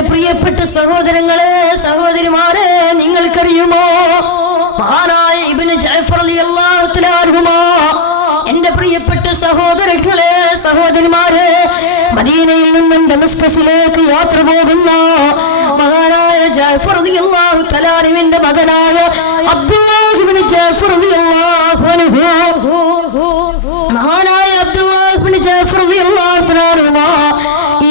എന്റെ പ്രിയപ്പെട്ട സഹോദരങ്ങളെ സഹോദരിമാരെ നിങ്ങൾക്കറിയുമോ മഹാനായ ഇബ്നു ജഅഫർ റളിയല്ലാഹു തആല അൻഹുമാ എന്റെ പ്രിയപ്പെട്ട സഹോദരങ്ങളെ സഹോദരിമാരെ മദീനയിൽ നിന്നും ഡമസ്കസിലേക്ക് യാത്ര പോകുന്ന മഹാനായ ജഅഫർ റളിയല്ലാഹു തആല അൻഹുവിന്റെ മകനായ അബ്ദുല്ലാഹ് ഇബ്നു ജഅഫർ റളിയല്ലാഹു അൻഹു മഹാനായ അബ്ദുല്ലാഹ് ഇബ്നു ജഅഫർ റളിയല്ലാഹു തആല അൻഹു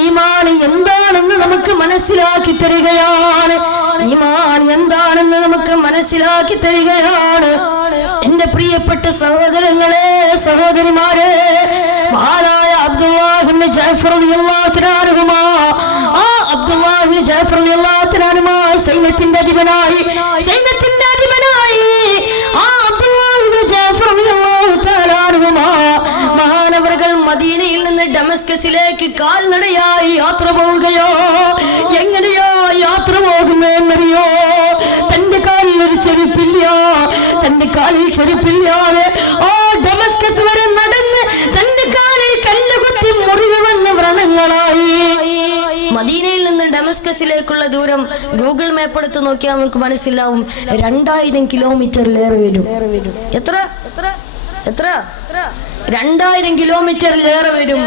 ഈമാൻ എന്താണെന്ന് നമുക്ക് മനസ്സിലാക്കി തരികയാണ്. ഈമാൻ എന്താണെന്ന് നമുക്ക് മനസ്സിലാക്കി തരികയാണ്. എന്റെ പ്രിയപ്പെട്ട സഹോദരങ്ങളെ സഹോദരിമാരെ മഹാനായ അബ്ദുല്ലാഹ് ഇബ്നു ജഅഫർ റളിയല്ലാഹു തആല അൻഹു ആ അബ്ദുല്ലാഹ് ഇബ്നു ജഅഫർ റളിയല്ലാഹു തആല അൻഹു സൈന്യത്തിന്റെ അധിപനായി ആ അബ്ദുല്ലാഹ് ഇബ്നു ജഅഫർ റളിയല്ലാഹു തആല അൻഹു മഹാനവറുകൾ മദീനയിൽ നിന്ന് ഡമസ്കസിലേക്ക് കാൽനടയായി യാത്ര പോവുകയോ എങ്ങനെയോ യാത്ര പോകുന്നറിയോ തന്റെ കാലിൽ ഒരു ചെരുപ്പില്ലാതെ ആ ഡമസ്കസ് വരെ നടന്ന് തന്റെ കാലിൽ കല്ലുകുത്തി മുറിവ് വന്ന് വ്രണങ്ങളായി. മദീനയിൽ നിന്ന് ഡമസ്കസിലേക്കുള്ള ദൂരം ഗൂഗിൾ മാപ്പ് എടുത്ത് നോക്കിയാൽ നമുക്ക് മനസ്സിലാവും 2000 കിലോമീറ്ററിലേറെ വരും. എത്ര 2000 കിലോമീറ്ററിലേറെ വരും.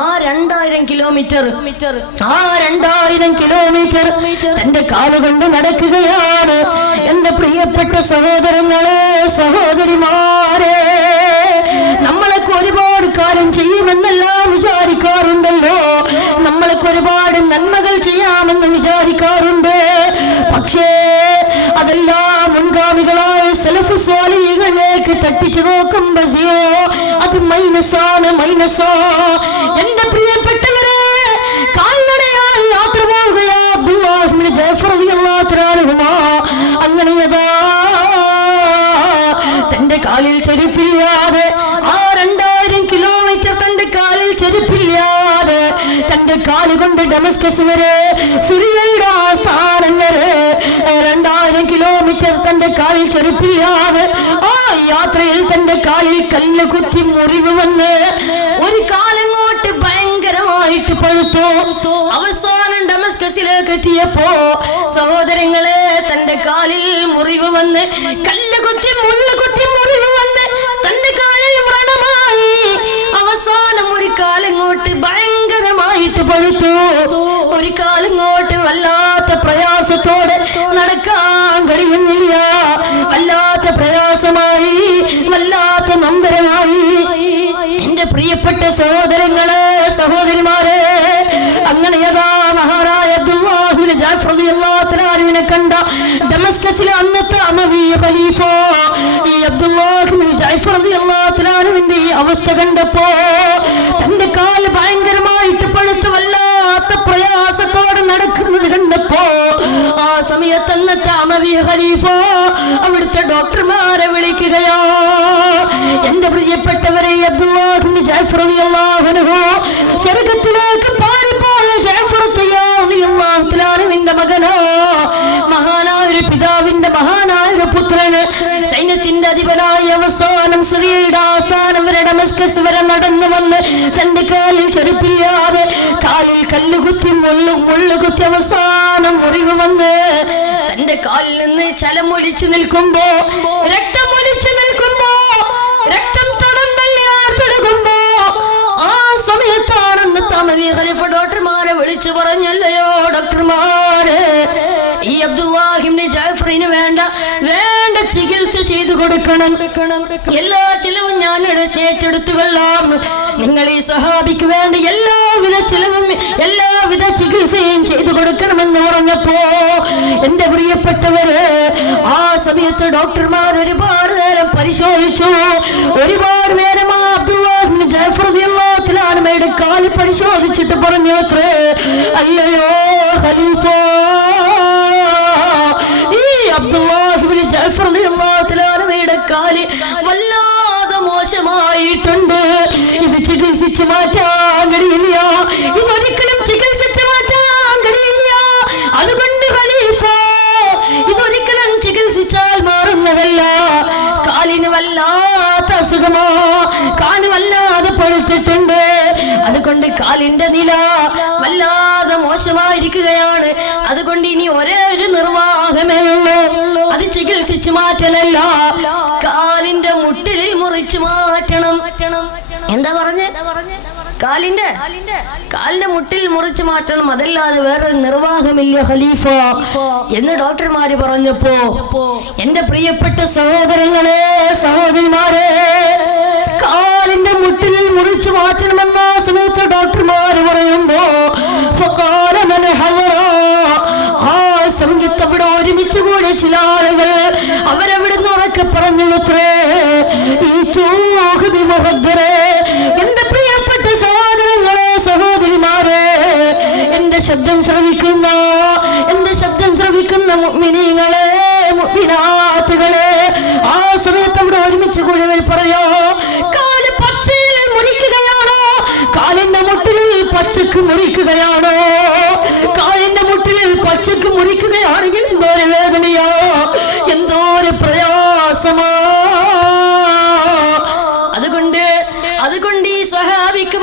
ആ 2000 കിലോമീറ്റർ തന്റെ കാലുകൊണ്ട് നടക്കുകയാണ്. എന്റെ പ്രിയപ്പെട്ട സഹോദരങ്ങളെ സഹോദരിമാരെ നമ്മളൊക്കെ ഒരുപാട് കാര്യം ചെയ്യുമെന്നെല്ലാം വിചാരിക്കാറുണ്ടല്ലോ. നമ്മളൊക്കെ ഒരുപാട് നന്മകൾ ചെയ്യാമെന്ന് വിചാരിക്കാറുണ്ട്. പക്ഷേ അതെല്ലാം മുൻഗാമികളായ സലഫ് സ്വാലിഹികളിലേക്ക് തട്ടിച്ചു നോക്കുമ്പോ അത് മൈനസാണ്. എന്റെ പ്രിയപ്പെട്ടവരെ കാൽനടയായി യാത്ര പോവുകയാ അബ്ദുല്ലാഹ് ഇബ്നു ജഅഫർ റളിയല്ലാഹു തആല അൻഹു അങ്ങനെ തന്റെ കാലിൽ ചെരുപ്പില്ലാതെ ആ 2000 കിലോമീറ്റർ തന്റെ കാലിൽ ചെരുപ്പില്ലാതെ തന്റെ കാലുകൊണ്ട് ഡമസ്കസ് വരെ സിറിയയുടെ ആസ്ഥാനം വരെ 2000 കിലോമീറ്റർ തന്റെ കാലിൽ ചെരുപ്പില്ലാതെ ആ യാത്രയിൽ തന്റെ കാലിൽ കല്ല് കുത്തി മുറിവ് വന്ന് ഒരു കാലങ്ങോട്ട് ഭയങ്കരമായിട്ട് പഴുത്തു. അവസാനം ഡമസ്കസിലേക്ക് എത്തിയപ്പോ സഹോദരങ്ങളെ തന്റെ കാലിൽ മുറിവ് വന്ന് കല്ല് കുത്തി മുള്ളു കുത്തി മുറിവ് വന്ന് തന്റെ കാലിൽ വ്രണമായി. അവസാനം ഒരു കാലങ്ങോട്ട് ഭയങ്കരമായിട്ട് പഴുത്തു. ഒരു കാലങ്ങോട്ട് വല്ലാത്ത പ്രയാസത്തോടെ നടക്കാൻ കഴിയുന്നില്ല. വല്ലാത്ത പ്രയാസമായി, വല്ലാത്ത നമ്പരമായി. എന്റെ പ്രിയപ്പെട്ട സഹോദരങ്ങളെ സഹോദരിമാരെ അങ്ങനെ മഹാനായ അബ്ദുല്ലാഹ് ഇബ്നു ജഅഫർ റളിയല്ലാഹു തആല അൻഹുവിനെ കണ്ട ഡമസ്കസിലെ അന്നത്തെ അമവി ഖലീഫ ഈ അബ്ദുല്ലാഹ് ഇബ്നു ജഅഫർ റളിയല്ലാഹു തആല അൻഹുവിന്റെ ഈ അവസ്ഥ കണ്ടപ്പോ തന്റെ കാൽ ഭയങ്കരമായിട്ട് പഴുത്ത് വല്ലാത്ത പ്രയാസത്തോടെ നടക്കുന്നത് കണ്ടപ്പോ ആ സമയത്ത് അന്നത്തെ അമവി ഖലീഫ അവിടുത്തെ ഡോക്ടർമാരെ വിളിക്കുകയോ. എന്റെ പ്രിയപ്പെട്ടവരെ അബ്ദുല്ലാഹ് ഇബ്നു ജഅഫർ റളിയല്ലാഹു അൻഹു സ്വർഗ്ഗത്തിലേക്ക് പാറിപ്പോയ ജഅഫർ റളിയല്ലാഹു തആല അൻഹുവിന്റെ മകനോ മഹാനായ ഒരു പിതാവിന്റെ മഹാനായ ഒരു പുത്രന് സൈന്യത്തിന്റെ അധിപനായ അവസാനം സിറിയയുടെ ആസ്ഥാനം വരെ ഡമസ്കസ് വരെ നടന്നു വന്ന് തന്റെ കാലിൽ ചെരുപ്പില്ലാതെ കാലിൽ കല്ലുകുത്തി മുള്ളുകുത്തി അവസാനം മുറിവ് വന്ന് തന്റെ കാലിൽ നിന്ന് ചലമൊലിച്ചു നിൽക്കുമ്പോ രക്തമൊലിച്ചു നിൽക്കുമ്പോ രക്തം തുടങ്ങുമ്പോ ആ സമയത്താണെന്ന് തമവി ഖലീഫ ഡോക്ടർമാരെ വിളിച്ചു പറഞ്ഞല്ലയോ ഡോക്ടർമാരെ ഈ അബ്ദുല്ലാഹ് ഇബ്നു ജഅഫറിന് വേണ്ട ചികിത്സ ചെയ്തു കൊടുക്കണം. എല്ലാ ചിലവും ഞാൻ ഏറ്റെടുത്തുകൊള്ളാം. നിങ്ങൾ ഈ സഹാബിക്ക് വേണ്ട എല്ലാവിധ ചിലവും എല്ലാവിധ ചികിത്സയും ചെയ്തു കൊടുക്കണമെന്ന് പറഞ്ഞപ്പോ എന്റെ പ്രിയപ്പെട്ടവര് ആ സമയത്ത് ഡോക്ടർമാർ ഒരുപാട് നേരം പരിശോധിച്ചു. ഒരുപാട് നേരം അബ്ദുല്ലാഹ് ഇബ്നു ജഅഫർ റളിയല്ലാഹു തആല അൻഹുയുടെ കാല് പരിശോധിച്ചിട്ട് പറഞ്ഞു അത്രേ അല്ലയോ ഖലീഫ ഈ അബ്ദുല്ലാഹ് ഇബ്നു ജഅഫർ റളിയല്ലാഹു തആല അൻഹുയുടെ കാല് വല്ലാതെ മോശമായിട്ടുണ്ട്. ഇത് ചികിത്സിച്ച് മാറ്റാൻ കഴിയില്ല. ഇതൊരിക്കലും ചികിത്സിച്ച് മാറ്റാൻ കഴിയില്ല. അതുകൊണ്ട് ഖലീഫ ഇതൊരിക്കലും ചികിത്സിച്ചാൽ മാറുന്നതല്ല. കാലിന് വല്ലാത്ത അസുഖമോ കാല് വല്ലാതെ പഴുത്തിട്ടുണ്ട്. അതുകൊണ്ട് കാലിന്റെ നില വല്ലാതെ മോശം നാശമായിരിക്കുകയാണ്. അതുകൊണ്ട് ഇനി ഒരേ ഒരു നിർവാഹമേ ഉള്ളൂ, അത് ചികിത്സിച്ചു മാറ്റലല്ല, കാലിന്റെ മുട്ടിലിൽ മുറിച്ചു മാറ്റണം. എന്താ പറഞ്ഞ? കാലിന്റെ മുട്ടിൽ മുറിച്ചു മാറ്റണം, അതല്ലാതെ വേറൊരു നിർവാഹമില്ല ഖലീഫ എന്ന് ഡോക്ടർമാര് പറഞ്ഞപ്പോ, എന്റെ പ്രിയപ്പെട്ട സഹോദരങ്ങളെ, സഹോദരിമാരെ, കാലിന്റെ മുട്ടിൽ മുറിച്ചു മാറ്റണമെന്ന സമയത്ത് ഡോക്ടർമാര് പറയുമ്പോ ആ സമയത്ത് അവിടെ ഒരുമിച്ച് കൂടെ ചില ആളുകൾ അവരവിടുന്ന് ഉറക്കെ പറഞ്ഞു, എന്റെ പ്രിയപ്പെട്ട സഹോദരങ്ങളെ, സഹോദരിമാരെ, എന്റെ ശബ്ദം ശ്രവിക്കുന്ന മുഅ്മിനീങ്ങളെ, മുഅ്മിനാത്തുകളെ, ആ സമയത്ത് അവിടെ ഒരുമിച്ച് കൂടി പറയോ, കാല് പച്ചയിൽ മുറിക്കുകയാണോ, കാലിന്റെ മുട്ടിലിൽ പച്ചക്ക് മുറിക്കുകയാണോ, കാലിന്റെ മുട്ടിലിൽ പച്ചക്ക് മുറിക്കുകയാണെങ്കിൽ എന്തോ ഒരു വേദനയോ, എന്തോ ഒരു പ്രയാസമോ. അതുകൊണ്ട് ഈ സ്വഹാബിക്ക്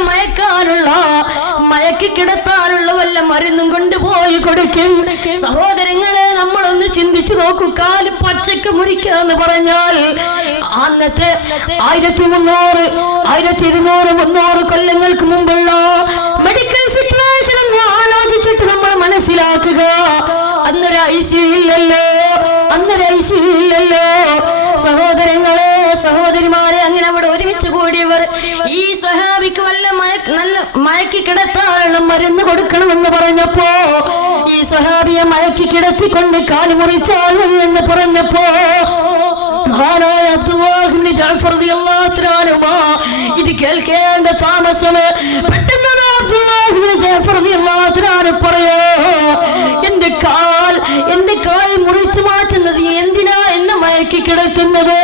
മയക്കി കിടത്താനുള്ള വല്ല മരുന്നും കൊണ്ടുപോയി കൊടുക്കും. സഹോദരങ്ങളെ, നമ്മളൊന്ന് ചിന്തിച്ചു നോക്കൂ. കാല് പച്ചക്ക് മുറിക്കാന്ന് പറഞ്ഞാൽ അന്നത്തെ 1300, 1200, 300 കൊല്ലങ്ങൾക്ക് മുമ്പുള്ള മെഡിക്കൽ സിറ്റുവേഷൻ ഒന്ന് ആലോചിച്ചിട്ട് നമ്മൾ മനസ്സിലാക്കുക. അന്നൊരു ICU ഇല്ലല്ലോ. സഹോദരങ്ങളെ, സഹോദരിമാരെ, അങ്ങനെ അവിടെ ഒരുമിച്ച് കൂടിയവർ ഈ സ്വഹാബിക്ക് നല്ല മയക്കി കിടത്താനുള്ള മരുന്ന് കൊടുക്കണമെന്ന് പറഞ്ഞപ്പോ, ഈ സ്വഹാബിയെ മയക്കി കിടത്തിക്കൊണ്ട് കാല് മുറിച്ചാൽ മതി എന്ന് പറഞ്ഞപ്പോ, മഹാനായ അബ്ദുല്ലാഹ് ഇബ്നു ജഅഫർ റളിയല്ലാഹു അൻഹു ഇത് കേൾക്കേണ്ട താമസം പെട്ടെന്ന് അബ്ദുല്ലാഹ് ഇബ്നു ജഅഫർ റളിയല്ലാഹു അൻഹു പറയോ, എന്റെ കാൽ മുറിച്ചു മാറ്റുന്നത് എന്തിനാ എന്നെ മയക്കി കിടത്തുന്നത്?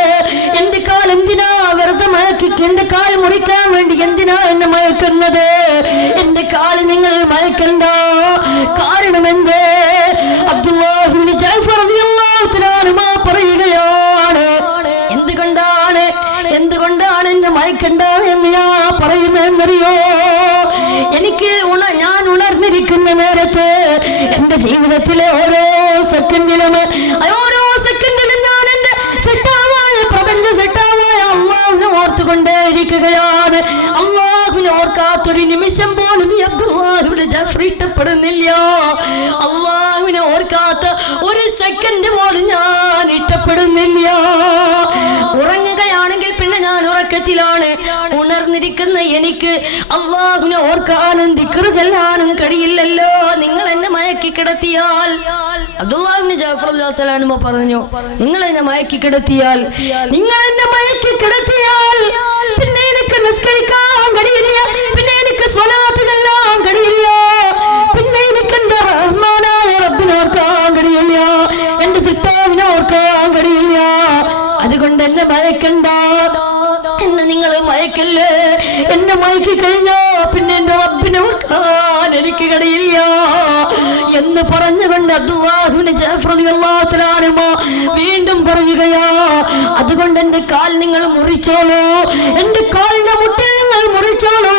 എന്റെ കാൽ എന്തിനാ വെറുതെ എന്റെ കാൽ മുറിക്കാൻ വേണ്ടി എന്തിനാ എന്നെ മയക്കുന്നത്? എന്റെ കാല് നിങ്ങൾ മയക്കണ്ട. കാരണം എന്ത്? അബ്ദുല്ലാഹ് ഇബ്നു ജഅഫർ റളിയല്ലാഹു അൻഹു പറയുകയാണ്, എന്തുകൊണ്ടാണ് എന്നെ മയക്കണ്ട എന്ന് ഞാൻ പറയുന്നതെന്നറിയോ? ഞാൻ ഉണർന്നിരിക്കുന്ന നേരത്ത് എന്റെ ജീവിതത്തിലെ ഓരോ സെക്കൻഡിലും ഞാൻ എന്റെ പ്രപഞ്ച സെറ്റാവായ അള്ളാഹുവിനെ ഓർത്തുകൊണ്ടേയിരിക്കുകയാണ്. അള്ളാഹുവിനെ ഓർക്കാത്തൊരു നിമിഷം പോലും ഈ അബ്ദുല്ലാഹ് ഇബ്നു ജഅഫർ ഇഷ്ടപ്പെടുന്നില്ല. അള്ളാഹുവിനെ ഓർക്കാത്ത ഒരു സെക്കൻഡ് പോലും ഞാൻ ഇഷ്ടപ്പെടുന്നില്ല. ഉറങ്ങുകയാണെങ്കിൽ പിന്നെ ഞാൻ ഉറക്കത്തിലാണ്. ഉണർന്നിരിക്കുന്ന എനിക്ക് അള്ളാഹുവിനെ ഓർക്കാനും ദിക്ർ ചൊല്ലാനും കഴിയില്ലല്ലോ. നിങ്ങൾ എന്നെ മയക്കി കിടത്തിയാൽ, അബ്ദുല്ലാഹ് ഇബ്നു ജഅഫർ റളിയല്ലാഹു അൻഹു പറഞ്ഞു, നിങ്ങൾ എന്നെ മയക്കി കിടത്തിയാൽ പിന്നെ എനിക്ക് നിസ്കരിക്കാൻ കഴിയില്ല, പിന്നെ എനിക്ക് സ്വലാത്ത് ചൊല്ലാൻ കഴിയില്ല, പിന്നെ എനിക്ക് എന്റെ റഹ്മാനായ റബ്ബിനെ ഓർക്കാൻ കഴിയില്ല, എന്റെ സിത്താവിനെ ഓർക്കാൻ കഴിയില്ല. അതുകൊണ്ട് എന്നെ മയക്കണ്ട, എന്നെ നിങ്ങൾ മയക്കല്ലേ. എന്നെ മയക്കി കഴിഞ്ഞോ പിന്നെ എന്റെ റബ്ബിനെ ഓർക്കാൻ എനിക്ക് കഴിയില്ല എന്ന് പറഞ്ഞുകൊണ്ട് അബ്ദുല്ലാഹ് ഇബ്നു ജഅഫർ റളിയല്ലാഹു അൻഹു വീണ്ടും പറയുകയാ, അതുകൊണ്ട് എന്റെ കാൽ നിങ്ങൾ മുറിച്ചോളൂ, എന്റെ കാലിന്റെ മുട്ടിൽ നിങ്ങൾ മുറിച്ചോളൂ.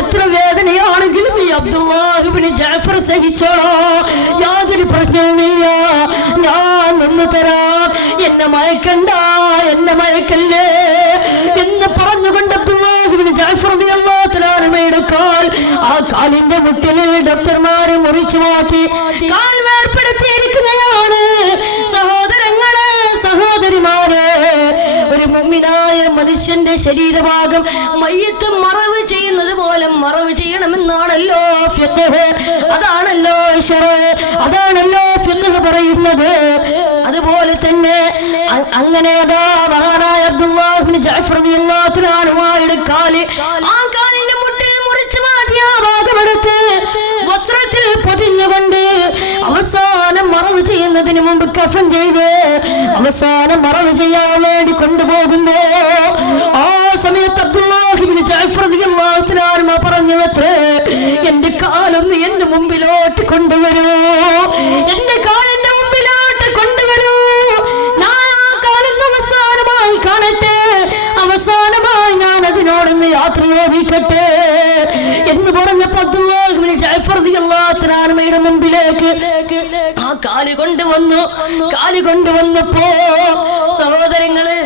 എത്ര വേദനയാണെങ്കിലും ഈ അബ്ദുല്ലാഹ് ഇബ്നു ജഅഫർ സഹിച്ചോളൂ, യാതൊരു പ്രശ്നവുമില്ല, ഞാൻ നിന്ന് തരാം, എന്നെ മയക്കണ്ട, എന്നെ മയക്കല്ലേ എന്ന് പറഞ്ഞുകൊണ്ട് അബ്ദുല്ലാഹ് ഇബ്നു ജഅഫർ റളിയല്ലാഹു അൻഹുയുടെ കാൽ, ആ കാലിന്റെ മുട്ടിൽ ഡോക്ടർമാരെ മുറിച്ചു മാറ്റി കാൽ വേർപ്പെടുത്തിയിരിക്കുകയാണ്. സഹോദരങ്ങളെ, സഹോദരിമാരെ, ഒരു മുഅ്മിനായ മനുഷ്യന്റെ ശരീരഭാഗം മയ്യത്ത് മറവ് ചെയ്യുന്നത് പോലെ മറവ് ചെയ്യണമെന്നാണല്ലോ ഫിഖ്, അതാണല്ലോ ശറഅ്, അതാണല്ലോ ഫിഖ് പറയുന്നത്. അതുപോലെ തന്നെ അങ്ങനെ മഹാനായ അബ്ദുല്ലാഹ് ഇബ്നു ജഅഫർ റളിയല്ലാഹു അൻഹുയുടെ കാല്, ആ കാലിന്റെ മുട്ടിൽ മുറിച്ചു മാറ്റിയ ഭാഗമെടുത്ത് വസ്ത്രത്തിൽ പൊതിഞ്ഞുകൊണ്ട് അവസാനം മറവ് ചെയ്യുന്നതിന് മുമ്പ് കഫൻ ചെയ്ത് അവസാനം മറവ് ചെയ്യാൻ വേണ്ടി കൊണ്ടുപോകുമ്പോ ആ സമയത്ത് അബ്ദുല്ലാഹ് ഇബ്നു ജഅഫർ റളിയല്ലാഹു അൻഹു പറഞ്ഞു, എന്റെ കാലൊന്ന് എന്റെ മുമ്പിലോട്ട് കൊണ്ടുവരൂ, എന്റെ കാലിന്റെ മുമ്പിലോട്ട് കൊണ്ടുവരൂ, ഞാൻ ആ കാലൊന്ന് അവസാനമായി കാണട്ടെ, അവസാനമായി ഞാൻ അതിനോടൊന്ന് യാത്ര ചോദിക്കട്ടെ എന്ന് പറഞ്ഞപ്പോ അബ്ദുല്ലാഹ് ഇബ്നു ജഅഫർ റളിയല്ലാഹു മഹാനവറുടെ മുമ്പിലേക്ക് ആ കാല് കൊണ്ടുവന്നപ്പോ സഹോദരങ്ങള്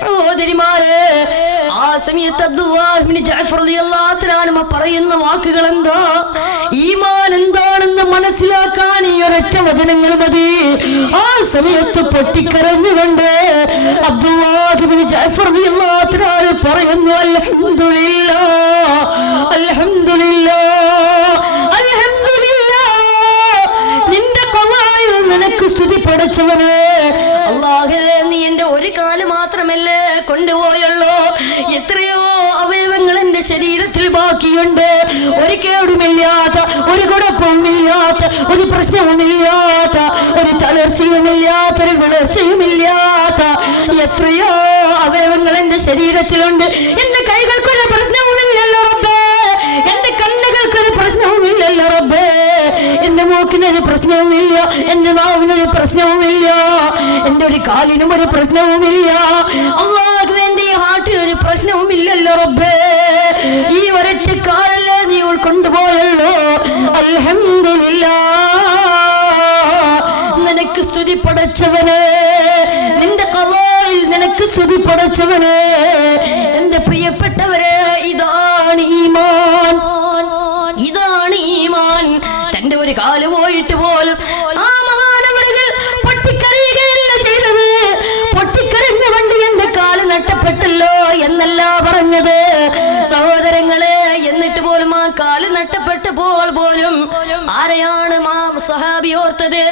സഹോദരിമാര് ആ സമയത്ത് അബ്ദുല്ലാഹ് ഇബ്നു ജഅഫർ റളിയല്ലാഹു അൻഹു പറയുന്ന വാക്കുകൾ എന്താ? ഈമാൻ എന്താണെന്ന് മനസ്സിലാക്കാൻ ഈ ഒരൊറ്റ വചനങ്ങൾ മതി. ആ സമയത്ത് പൊട്ടിക്കരഞ്ഞുകൊണ്ട് അബ്ദുല്ലാഹ് ഇബ്നു ജഅഫർ റളിയല്ലാഹു അൻഹു പറയുന്നു, അൽഹംദുലില്ലാഹ് അൽഹംദുലില്ലാഹ് അൽഹംദുലില്ലാഹ്, നിന്റെ ഖളായിൽ നിനക്ക് സ്തുതി പടച്ചവനെ. അല്ലാഹുവേ, നീ എന്റെ ഒരു കാല് മാത്രമല്ലേ കൊണ്ടുപോയുള്ളൂ, എത്രയോ അവയവങ്ങൾ എന്റെ ശരീരത്തിൽ ബാക്കിയുണ്ട്. ഒരു കേടുമില്ലാത്ത, ഒരു കുഴപ്പവുമില്ലാത്ത, ഒരു പ്രശ്നവുമില്ലാത്ത, ഒരു തളർച്ചയുമില്ലാത്ത, ഒരു വിളർച്ചയുമില്ലാത്ത എത്രയോ അവയവങ്ങൾ എന്റെ ശരീരത്തിലുണ്ട്. എന്റെ കൈകൾക്കൊരു പ്രശ്നവുമില്ലല്ലോ റബ്ബേ, എന്റെ കണ്ണുകൾക്കൊരു പ്രശ്നവുമില്ലല്ലോ റബ്ബേ, എന്റെ മൂക്കിനൊരു പ്രശ്നവുമില്ല, എന്റെ നാവിനൊരു പ്രശ്നവുമില്ല, എന്റെ ഒരു കാലിനും ഒരു പ്രശ്നവുമില്ല. അല്ലാഹുവേ, എന്റെ ഈ ഹാർട്ടിനൊരു പ്രശ്നവുമില്ലല്ലോ റബ്ബേ, ഈ ഒരൊറ്റ കാലല്ലേ നീ കൊണ്ടുപോയല്ലോ. അൽഹംദുലില്ലാഹ്, നിനക്ക് സ്തുതി പടച്ചവനെ, നിന്റെ ഖളായിൽ നിനക്ക് സ്തുതി പടച്ചവനെ. എന്റെ പ്രിയപ്പെട്ടവരെ, ഇതാണ് ഈമാൻ, ഇതാണ് ഈമാൻ. തന്റെ ഒരു കാല് പോയിട്ട് പോലും ആ മഹാനവറുകൾ പൊട്ടിക്കരയുകയല്ല ചെയ്തത്. പൊട്ടിക്കരഞ്ഞുകൊണ്ട് എന്റെ കാല് നഷ്ടപ്പെട്ടല്ലോ എന്നല്ല പറഞ്ഞത് സഹോദരങ്ങളെ. എന്നിട്ട് പോലും ആ കാല് നഷ്ടപ്പെട്ടപ്പോൾ പോലും ആരെയാണ് സ്വഹാബി ഓർത്തത്?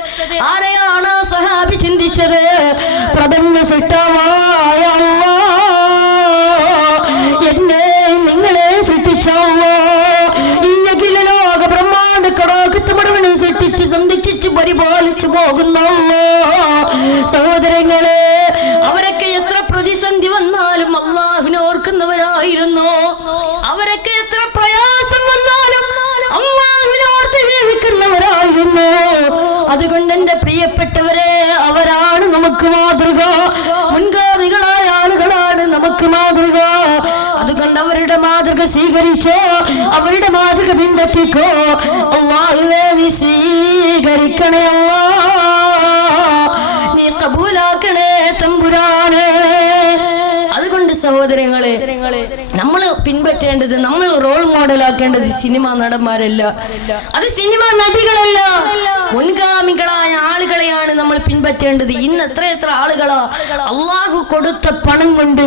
ആരെയാണ് ആ സ്വഹാബി ചിന്തിച്ചത്? പ്രപഞ്ച സൃഷ്ടാവായ എന്നെ നിങ്ങളെ സൃഷ്ടിച്ചല്ലോ, ഈ അഖില ലോക ബ്രഹ്മാണ്ഡ കടാകത്ത് മുഴുവൻ സൃഷ്ടിച്ച് സംരക്ഷിച്ച് പരിപാലിച്ചു പോകുന്നല്ലോ. സഹോദരങ്ങളെ, അവരൊക്കെ എത്ര പ്രതിസന്ധി വന്നാലും അല്ലാഹുവിനെ ഓർക്കുന്നവരായിരുന്നു. അവരൊക്കെ എത്ര പ്രയാസം വന്നാലും അല്ലാഹുവിനെ ഓർത്ത് ജീവിക്കുന്നവരായിരുന്നു. അതുകൊണ്ട് എന്റെ പ്രിയപ്പെട്ടവരെ, അവരാണ് നമുക്ക് മാതൃക. മുൻഗാമികളായ ആളുകളാണ് നമുക്ക് മാതൃക. അതുകൊണ്ട് അവരുടെ മാതൃക സ്വീകരിച്ചോ, അവരുടെ മാതൃക പിൻപറ്റിക്കോ. അല്ലാഹുവേ, നീ സ്വീകരിക്കണേ അല്ലാഹ്, നീ കബൂലാക്കണേ തമ്പുരാനെ. അതുകൊണ്ട് സഹോദരങ്ങളെ, നമ്മൾ പിൻപറ്റേണ്ടത്, നമ്മൾ റോൾ മോഡലാക്കേണ്ടത് സിനിമാ നടന്മാരല്ല, അത് സിനിമാ നടികളല്ല, മുൻഗാമികളായ ആളുകളെയാണ് നമ്മൾ പിൻപറ്റേണ്ടത്. ഇന്ന് എത്ര ആളുകളാ അള്ളാഹു കൊടുത്ത പണം കൊണ്ട്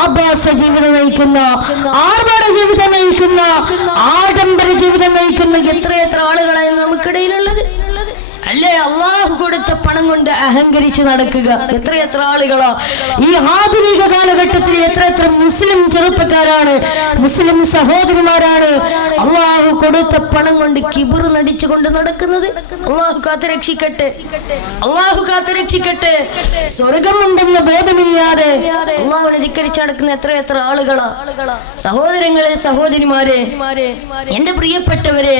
ആഭാസ ജീവിതം നയിക്കുന്ന, ആർഭാട ജീവിതം നയിക്കുന്ന, ആഡംബര ജീവിതം നയിക്കുന്ന എത്ര ആളുകളാണ് നമുക്കിടയിലുള്ളത് അല്ലേ? അള്ളാഹു കൊടുത്ത പണം കൊണ്ട് അഹങ്കരിച്ച് നടക്കുക എത്ര ആളുകളാ ഈ ആധുനിക കാലഘട്ടത്തിൽ. എത്ര മുസ്ലിം ചെറുപ്പക്കാരാണ്, മുസ്ലിം സഹോദരിമാരാണ് അള്ളാഹു കൊടുത്ത പണം കൊണ്ട് കിബിർ നടിച്ചുകൊണ്ട് നടക്കുന്നത്. അള്ളാഹു കാത്തുരക്ഷിക്കട്ടെ, അള്ളാഹു കാത്തുരക്ഷിക്കട്ടെ. സ്വർഗമുണ്ടെന്ന ബോധമില്ലാതെ അള്ളാഹുവിനെ ധിക്കരിച്ച് നടക്കുന്ന എത്ര ആളുകളാ. സഹോദരങ്ങളെ, സഹോദരിമാരെ, എന്റെ പ്രിയപ്പെട്ടവരെ,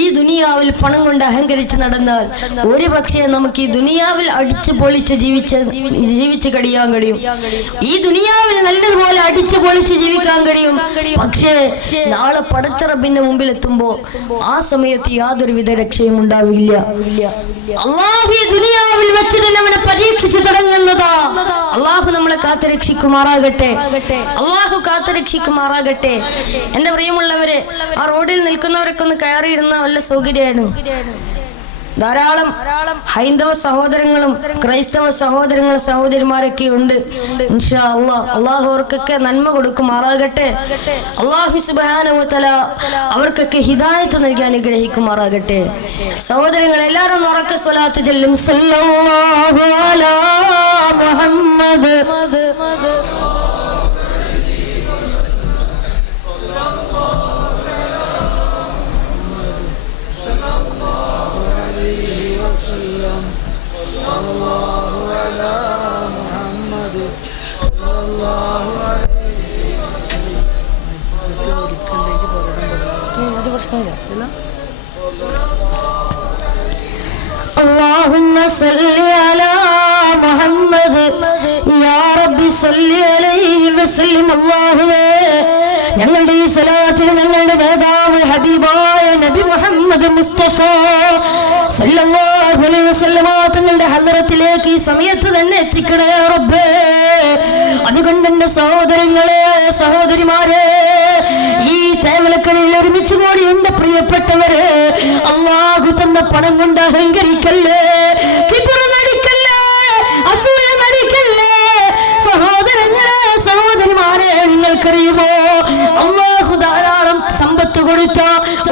ഈ ദുനിയാവിൽ പണം കൊണ്ട് അഹങ്കരിച്ച് നടന്നാൽ ഒരു പക്ഷേ നമുക്ക് ഈ ദുനിയാവിൽ അടിച്ചു പൊളിച്ച് ജീവിച്ച് കഴിയാൻ കഴിയും. ഈ ദുനിയാവിൽ നല്ലതുപോലെ അടിച്ചു പൊളിച്ച് ജീവിക്കാൻ കഴിയും. പക്ഷേ നാളെ പടച്ച റബ്ബിന്റെ മുമ്പിൽ എത്തുമ്പോ ആ സമയത്ത് യാതൊരുവിധ രക്ഷയും ഉണ്ടാവില്ല. അള്ളാഹു ഈ ദുനിയാവിൽ വെച്ച് തന്നെ അവനെ പരീക്ഷിച്ചു തുടങ്ങുന്നതാ. അള്ളാഹു നമ്മളെ കാത്തുരക്ഷിക്കുമാറാകട്ടെ, അള്ളാഹു കാത്തുരക്ഷിക്കുമാറാകട്ടെ. എന്റെ പ്രിയമുള്ളവരെ, ആ റോഡിൽ നിൽക്കുന്നവരൊക്കെ ഒന്ന് കയറിയിരുന്ന വല്ല സൗകര്യമാണ്. ധാരാളം ഹൈന്ദവ സഹോദരങ്ങളും ക്രൈസ്തവ സഹോദരങ്ങളും സഹോദരിമാരൊക്കെ ഉണ്ട്. ഇൻഷാ അല്ലാഹ്, അള്ളാഹു അവർക്കൊക്കെ നന്മ കൊടുക്കുമാറാകട്ടെ. അള്ളാഹു സുബ്ഹാനഹു വ തആല അവർക്കൊക്കെ ഹിദായത്ത് നൽകി അനുഗ്രഹിക്കുമാറാകട്ടെ. സഹോദരങ്ങൾ, എല്ലാവരും ഉറക്കെ സ്വലാത്ത് ചൊല്ലും. സല്ലല്ലാഹു അലാ മുഹമ്മദ്. اللهم صل على محمد يا ربي صل عليه وسلم. الله ഞങ്ങളുടെ ഈ സ്വലാത്തിന് ഞങ്ങളുടെ നേതാവ് ഹബീബായ നബി മുഹമ്മദ് മുസ്തഫ സല്ലല്ലാഹു അലൈഹി വസല്ലമ തങ്ങളുടെ ഹദ്റത്തിലേക്ക് ഈ സമയത്ത് തന്നെ എത്തിക്കണേ റബ്ബേ. അതുകൊണ്ട് എന്റെ സഹോദരങ്ങളെ, സഹോദരിമാരെ, ഈ തേവലക്കരയിൽ ഒരുമിച്ച് കൂടി എന്റെ പ്രിയപ്പെട്ടവര്, അല്ലാഹു തന്ന പണം കൊണ്ട് അഹങ്കരിക്കല്ലേ, കിബിർ നടിക്കല്ലേ, അസൂയ നടിക്കല്ലേ. സഹോദരങ്ങളെ, സഹോദരിമാരെ, നിങ്ങൾക്കറിയുമോ അല്ലാഹു ധാരാളം സമ്പത്ത് കൊടുത്ത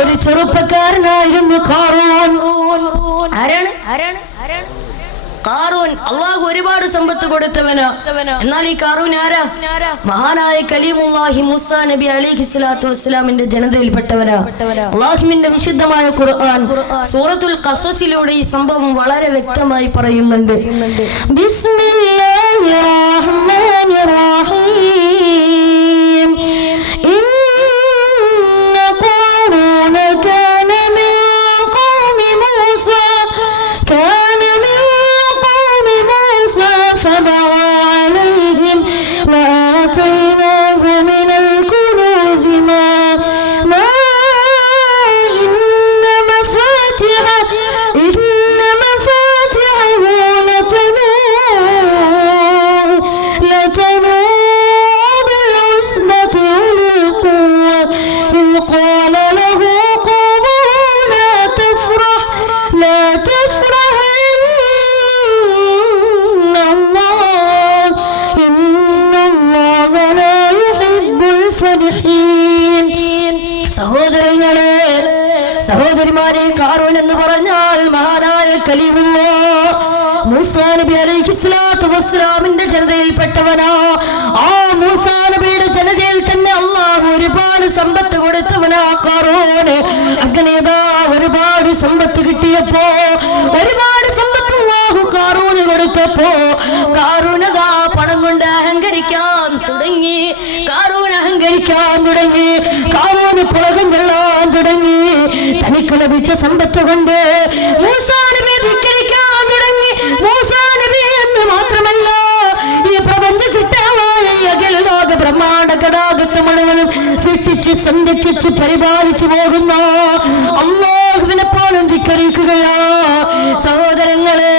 ഒരു ചെറുപ്പക്കാരനായിരുന്നു ഖാറൂൻ. ആരാണ് ഖാറൂൻ? അല്ലാഹു ഒരുപാട് സമ്പത്ത് കൊടുത്തവനാ. എന്നാൽ ഈ ഖാറൂൻ ആരാ? മഹാനായ കലീമുല്ലാഹി മൂസാ നബി അലൈഹിസ്സലാത്തു വസ്സലാമിന്റെ ജനതയിൽപ്പെട്ടവനാ. അല്ലാഹുവിന്റെ വിശുദ്ധമായ ഖുർആൻ സൂറത്തുൽ ഖസസിലൂടെ ഈ സംഭവം വളരെ വ്യക്തമായി പറയുന്നുണ്ട്. ബിസ്മില്ലാഹിർ റഹ്മാനിർ റഹീം. ഇന്ന ഖാറൂന കാന മിൻ ഖൗമി മൂസാ فبغى عليهم وآتيناه من الكنوز ما إن مفاتحه لتنوء بالعصبة أولي القوة إذ قال له قومه لا تفرح സഹോദരങ്ങളെ, സഹോദരിമാരെ, ഖാറൂൻ എന്ന് പറഞ്ഞാൽ മഹാനായ കലീമുല്ലാഹ് മൂസാ നബി അലൈഹിസ്സലാത്തു വസ്സലാമിന്റെ ജനതയിൽപ്പെട്ടവനാ. ആ മൂസാ നബിയുടെ ജനതയിൽ തന്നെ അല്ലാഹു ഒരുപാട് സമ്പത്ത് കൊടുത്തവനാ ഖാറൂൻ. അങ്ങനെ ഒരുപാട് സമ്പത്ത് കിട്ടിയപ്പോ, ഒരുപാട് സമ്പത്ത് അല്ലാഹു ഖാറൂന് കൊടുത്തപ്പോ, ഖാറൂനതാ പണം കൊണ്ട് അഹങ്കരിക്കാൻ തുടങ്ങി. ഖാറൂന് പുളകം കൊള്ളാൻ തുടങ്ങി. തനിക്ക് ലഭിച്ച സമ്പത്ത് കൊണ്ട് മൂസാ നബിയെ ധിക്കരിക്കാൻ തുടങ്ങി. മൂസാ നബി എന്ന് മാത്രമല്ല, ഈ പ്രപഞ്ച സിട്ടാവായ അഖില ലോക ബ്രഹ്മാണ്ഡ കടാകത്ത് മുഴുവനും സൃഷ്ടിച്ച് സംരക്ഷിച്ച് പരിപാലിച്ചു പോകുന്ന അല്ലാഹുവിനെ പോലും ധിക്കരിക്കുകയാ. സഹോദരങ്ങളെ,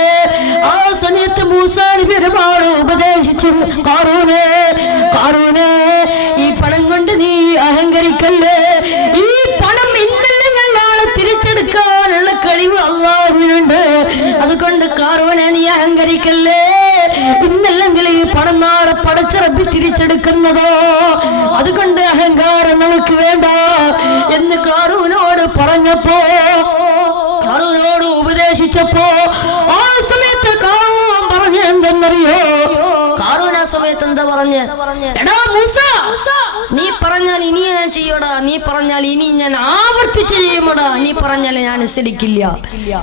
ആ സമയത്ത് മൂസാ നബി ഒരുപാട് ഉപദേശിച്ചു ഖാറൂനെ, ഈ പണം കൊണ്ട് നീ അഹങ്കരിക്കല്ലേ. ഈ പണം ഇന്നല്ലെങ്കിൽ നാളെ തിരിച്ചെടുക്കാനുള്ള കഴിവ് അല്ലാഹുവിനുണ്ട്. അതുകൊണ്ട് ഖാറൂനെ നീ അഹങ്കരിക്കല്ലേ. ഇന്നല്ലെങ്കിൽ ഈ പണം നാളെ പടച്ച റബ്ബ് തിരിച്ചെടുക്കുന്നതോ. അതുകൊണ്ട് അഹങ്കാരം നമുക്ക് വേണ്ട എന്ന് ഖാറൂനോട് പറഞ്ഞപ്പോ, ഖാറൂനോട് ഉപദേശിച്ചപ്പോ, ആ സമയത്ത് ഖാറൂൻ പറഞ്ഞ എന്തെന്നറിയോ? ഖാറൂൻ ആ സമയത്ത് എന്താ പറഞ്ഞ്? എടാ മൂസാ, നീ പറഞ്ഞാൽ ഇനി ഞാൻ ചെയ്യോടാ, നീ പറഞ്ഞാൽ ഇനി ഞാൻ ആവർത്തിച്ച് ചെയ്യുമോടാ, നീ പറഞ്ഞാൽ ഞാൻ അനുസരിക്കില്ല